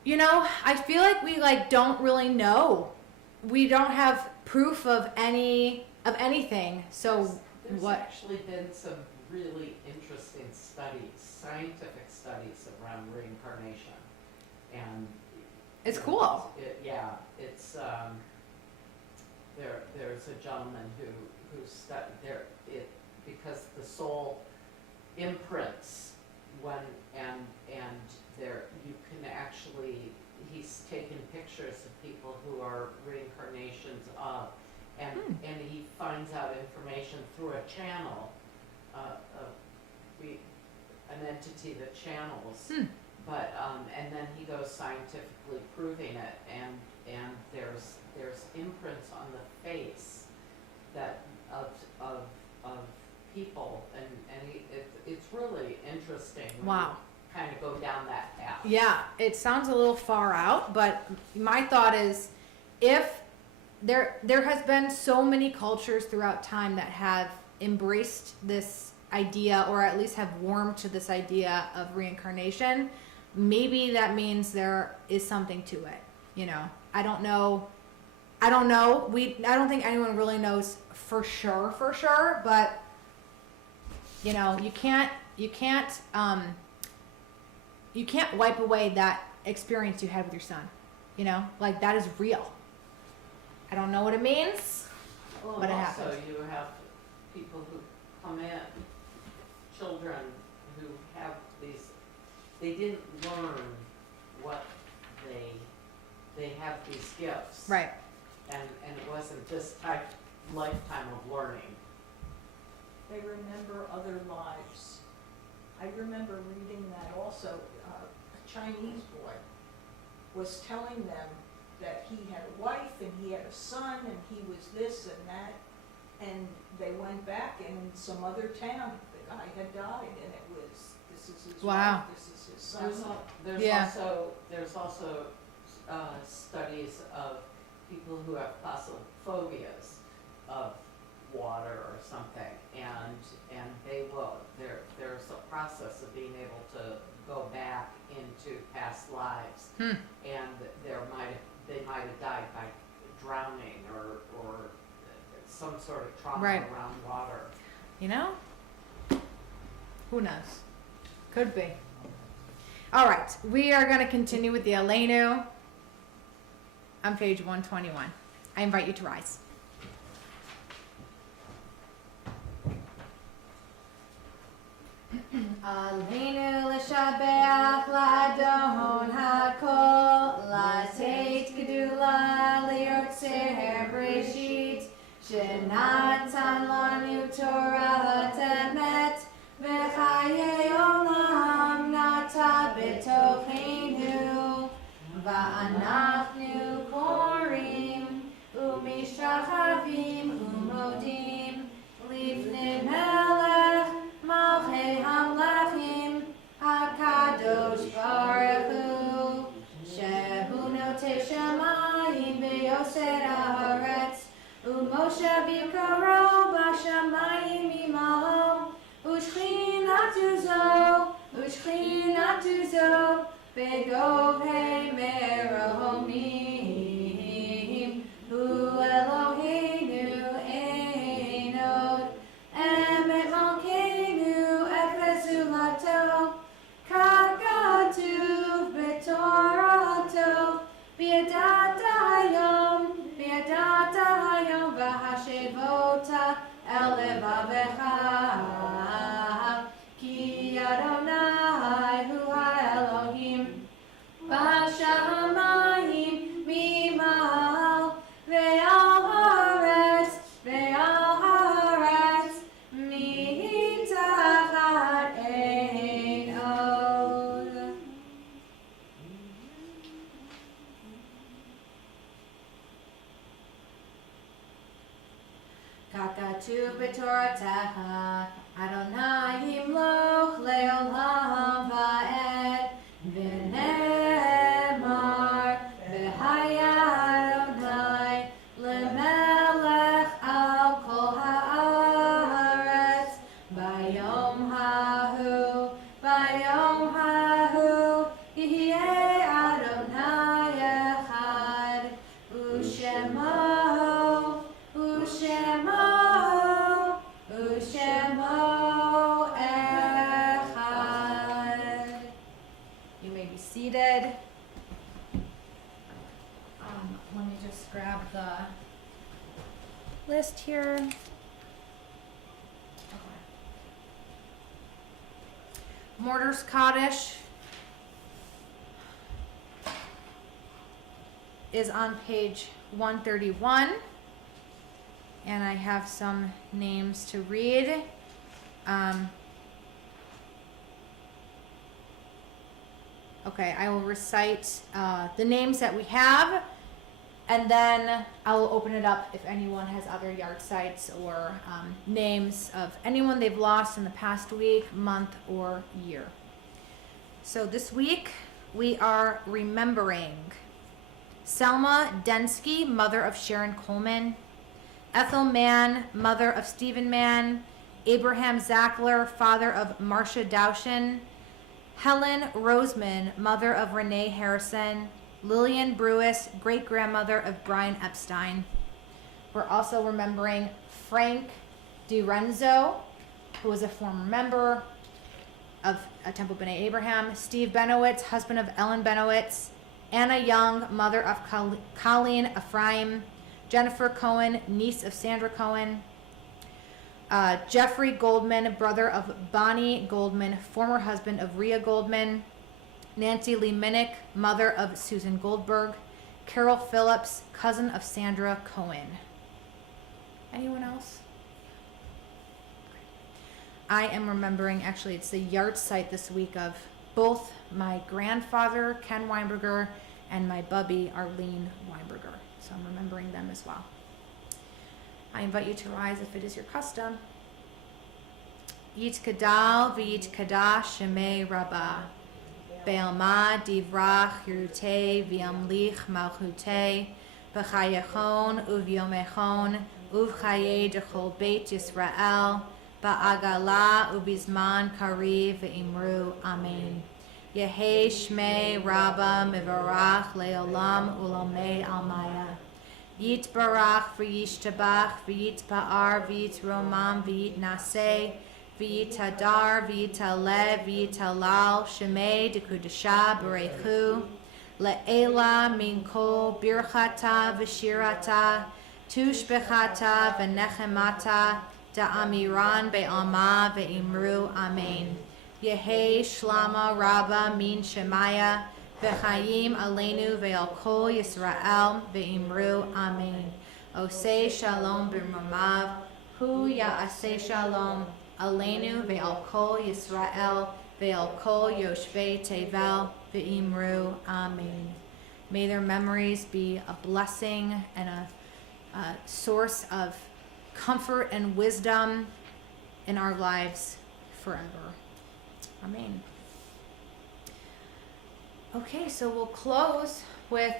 you know, I feel like we like don't really know. We don't have proof of anything. So there's what actually been some really interesting studies, scientific studies around reincarnation, and it's cool. It's there's a gentleman who studied there because the soul imprints when and there you can actually, he's taken pictures of people who are reincarnations of, and he finds out information through a channel, an entity that channels, but and then he goes scientifically proving it, and there's imprints on the face that of people, and it's really interesting. Wow. Kind of go down that path. Yeah, it sounds a little far out, but my thought is, if there has been so many cultures throughout time that have embraced this idea, or at least have warmed to this idea of reincarnation, maybe that means there is something to it. You know, I don't know. I don't think anyone really knows for sure, but you know, you can't wipe away that experience you had with your son. You know, like that is real. I don't know what it means, but it happens. Also, you have people who come in, children who have these, they didn't learn what they have these gifts. Right. And it wasn't this lifetime of learning. They remember other lives. I remember reading that also. A Chinese boy was telling them that he had a wife and he had a son and he was this and that, and they went back and in some other town the guy had died, and it was, this is his wife, this is his son. There's also studies of people who have claustrophobias of water or something, and they will, there's a process of being able to go back into past lives, and they might have died by drowning or some sort of trauma around water. You know? Who knows? Could be. All right, we are going to continue with the Aleinu on page 121. I invite you to rise. Aleinu l'shabeach la'adon hakol, la'teit gedula li'yotzer breshit, shenatan lanu Torah temet, v'chayei olam nata b'tocheinu, va'anachnu korim, u'mishachavim u'modim, lifnei melech Malchei Hamlachim HaKadosh Baruch Hu Shehu Notei Shamayim V'Yoser Haaretz U'Moshe V'Yikaro B'Shamayim Imalo U'Shchinatu Zo Begovei Merahomim Hu Eloheinu Einod Emet Malkeinu Efezulato Kakatuv B'Torato B'Yadata Hayom V'Hashevota El Levavecha Ki Adonai Hu HaElohim B'Shamayim Mimal Ve'al Haaretz Mitachat Ein Od. Kakatuv b'Toratecha Adonai Yimloch Le'olam Va'ed V'nemar V'haya Adonai Lemelech al kol haaretz Bayom hahu Yihyeh Adonai echad U'shemo echad. You may be seated. Let me just grab the list here. Okay. Mortars Kaddish is on page 131, and I have some names to read. Okay, I will recite the names that we have, and then I will open it up if anyone has other yard sites or names of anyone they've lost in the past week, month, or year. So this week we are remembering Selma Densky, mother of Sharon Coleman, Ethel Mann, mother of Stephen Mann, Abraham Zackler, father of Marcia Dowshin, Helen Roseman, mother of Renee Harrison, Lillian Brewis, great-grandmother of Brian Epstein. We're also remembering Frank DiRenzo, who was a former member of Temple B'nai Abraham, Steve Benowitz, husband of Ellen Benowitz, Anna Young, mother of Colleen Ephraim, Jennifer Cohen, niece of Sandra Cohen, Jeffrey Goldman, brother of Bonnie Goldman, former husband of Rhea Goldman, Nancy Lee Minnick, mother of Susan Goldberg, Carol Phillips, cousin of Sandra Cohen. Anyone else? I am remembering, actually, it's the yard site this week of both my grandfather, Ken Weinberger, and my bubby, Arlene Weinberger. So I'm remembering them as well. I invite you to rise if it is your custom. Yit Kadal v'yit Kadash Shemei Rabbah. Be'alma divrach Yerutei v'yamlich malchutei. B'chayechon uvyomechon uvchaye dechol beit Yisrael. Ba'agala ubizman kariv v'imru. Amen. Yehei Shmei Rabbah Mivarach Le'olam Ulamei Almaya. Yit Barach v'yishtabach v'yit Pa'ar v'yit Romam v'yit Naseh v'yit Hadar v'yit Alev v'yit Halal Shemei Dekudasha Berechu Le'ela Min Kol Birchata v'Shirata Tushbechata v'Nechemata Da'amiran Be'alma v'Imru. Amen. Yehi Shlama Rabba Min Shemaya V'Chaim Aleinu Ve'al Kol Yisrael Ve'imru Amen. Osei Shalom B'Mamav Hu Ya'aseh Shalom Aleinu Ve'al Kol Yisrael Ve'al Kol Yoshvei Tevel Ve'imru Amen. May their memories be a blessing and a source of comfort and wisdom in our lives forever. Amen. Okay, so we'll close with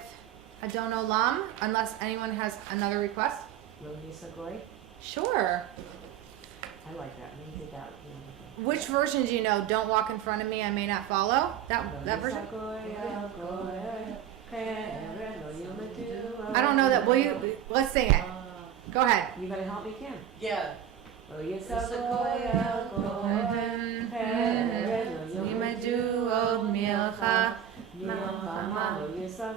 Adon Olam, unless anyone has another request. Lo Yisagoy? Sure. I like that. We did that. Which version do you know? Don't walk in front of me, I may not follow. That version. I don't know that. Will you? Let's sing it. Go ahead. You gotta help me, Kim. Yeah. Lo Yisagoy Yimadu od milcha, Milchama Lo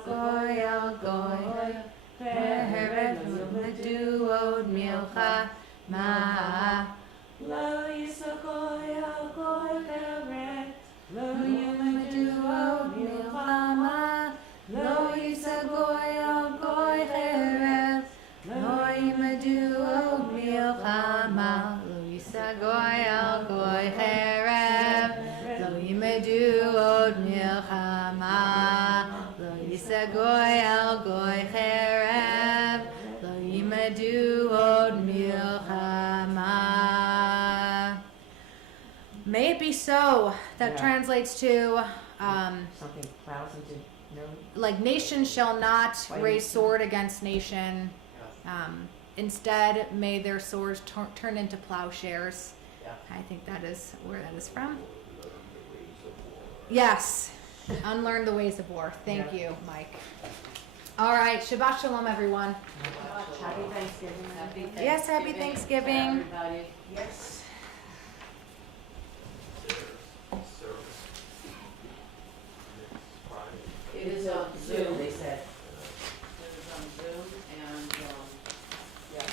goy al goy, veheret yimadu od milcha, ma. Lo Yisagoy al goy heret. Lo Yimadu od milchama, lo yisagoy al goy heret, lo yimadu od milchama, lo yisagoy al goy heret, lo yimadu od milchama, lo yisagoy al goy heret, lo yimadu od milchama. May it be so. That Yeah. translates to something plows into no. like nation shall not raise sword against nation. Instead, may their swords turn into plowshares. Yeah. I think that is where that is from. Yes, unlearn the ways of war. Thank you, Mike. All right, Shabbat Shalom, everyone. Happy Thanksgiving. Happy Thanksgiving. Yes, happy Thanksgiving. to everybody. Yes. It is on Zoom, Zoom. they said. It is on Zoom and, yeah.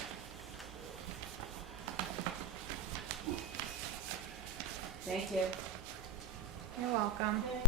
Thank you. You're welcome.